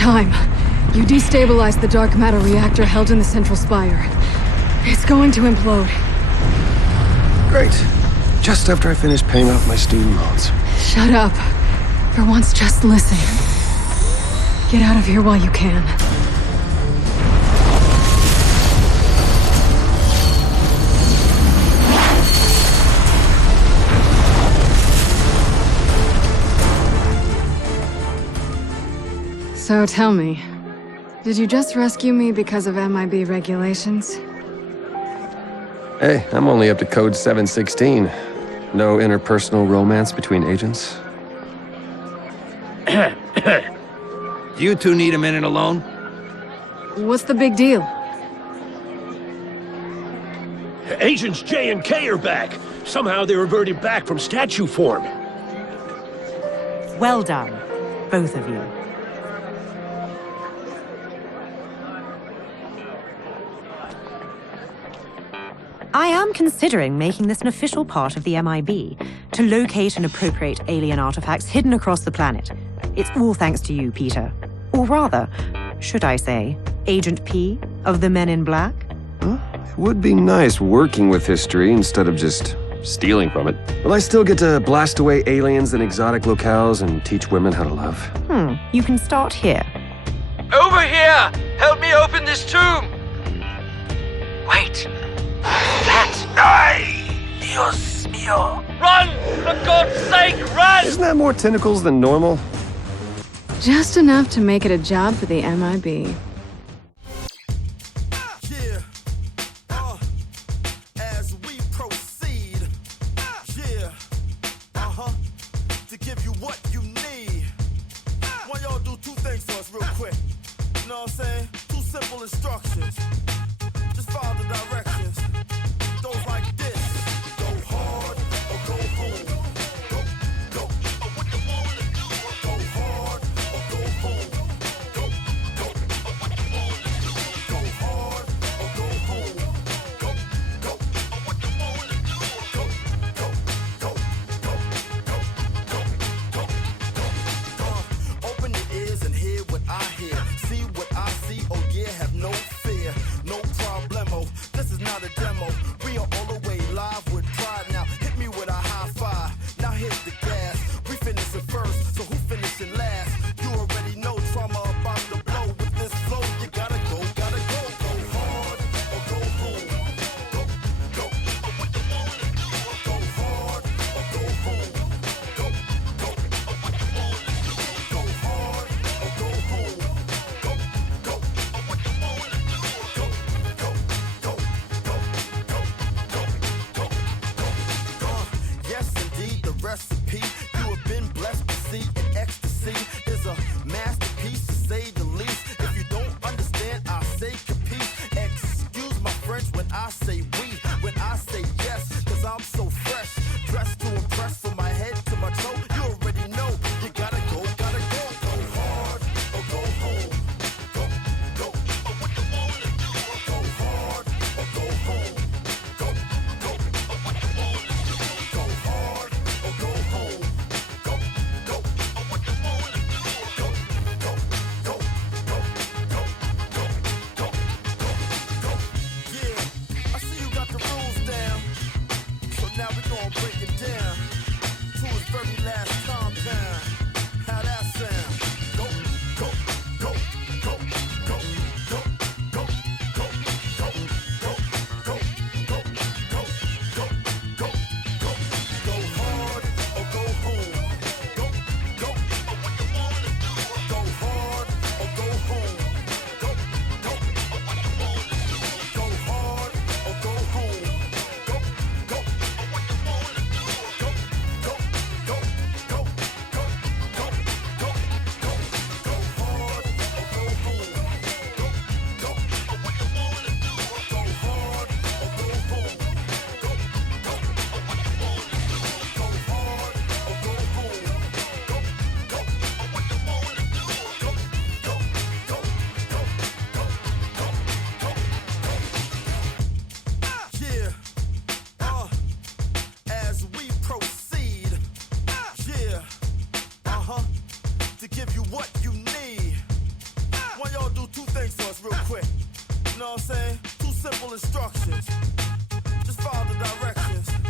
time. You destabilized the dark matter reactor held in the central spire. It's going to implode. Great. Just after I finish paying off my student loans. Shut up. For once, just listen. Get out of here while you can. So tell me, did you just rescue me because of MIB regulations? Hey, I'm only up to code 716. No interpersonal romance between agents? You two need a minute alone? What's the big deal? Agents J and K are back. Somehow they reverted back from statue form. Well done, both of you. I am considering making this an official part of the MIB, to locate and appropriate alien artifacts hidden across the planet. It's all thanks to you, Peter. Or rather, should I say, Agent P of the Men in Black? Huh? It would be nice working with history instead of just stealing from it. Will I still get to blast away aliens in exotic locales and teach women how to love? You can start here. Over here! Help me open this tomb! Wait. That! Ay! Dios mío! Run! For God's sake, run! Isn't that more tentacles than normal? Just enough to make it a job for the MIB. As we proceed, to give you what you need. Why y'all do two things for us real quick? You know what I'm saying? Two simple instructions. Just follow the directions. Goes like this. Go hard or go home. Go. What you wanna do? Go hard or go home. Go. What you wanna do? Go hard or go home. Go. What you wanna do? Go. Open your ears and hear what I hear. See what I see. Oh yeah, have no fear. No problemo. This is not a demo. We are all the way live with pride now. Hit me with a high five. Now hit the gas. We finishing first, so who finishing last? You already know trauma about to blow. With this flow, you gotta go. Go hard or go home. Go. What you wanna do? Go hard or go home. Go. What you wanna do? Go hard or go home. Go. What you wanna do? Go. Yes, indeed, the recipe you have been blessed to see in ecstasy is a masterpiece, to say the least. If you don't understand, I say capiche. Excuse my French when I say we, when I say yes, cause I'm so fresh, dressed to impress from my head to my toe. You already know, you gotta go. Go hard or go home. Go. What you wanna do? Go hard or go home. Go. What you wanna do? Go hard or go home. Go. What you wanna do? Go. Yeah, I see you got the rules down. So now we gonna break it down to his very last compound. How that sound? Go. Go hard or go home. Go. What you wanna do? Go hard or go home. Go. What you wanna do? Go hard or go home. Go. What you wanna do? Go. simple instructions. Just follow the directions.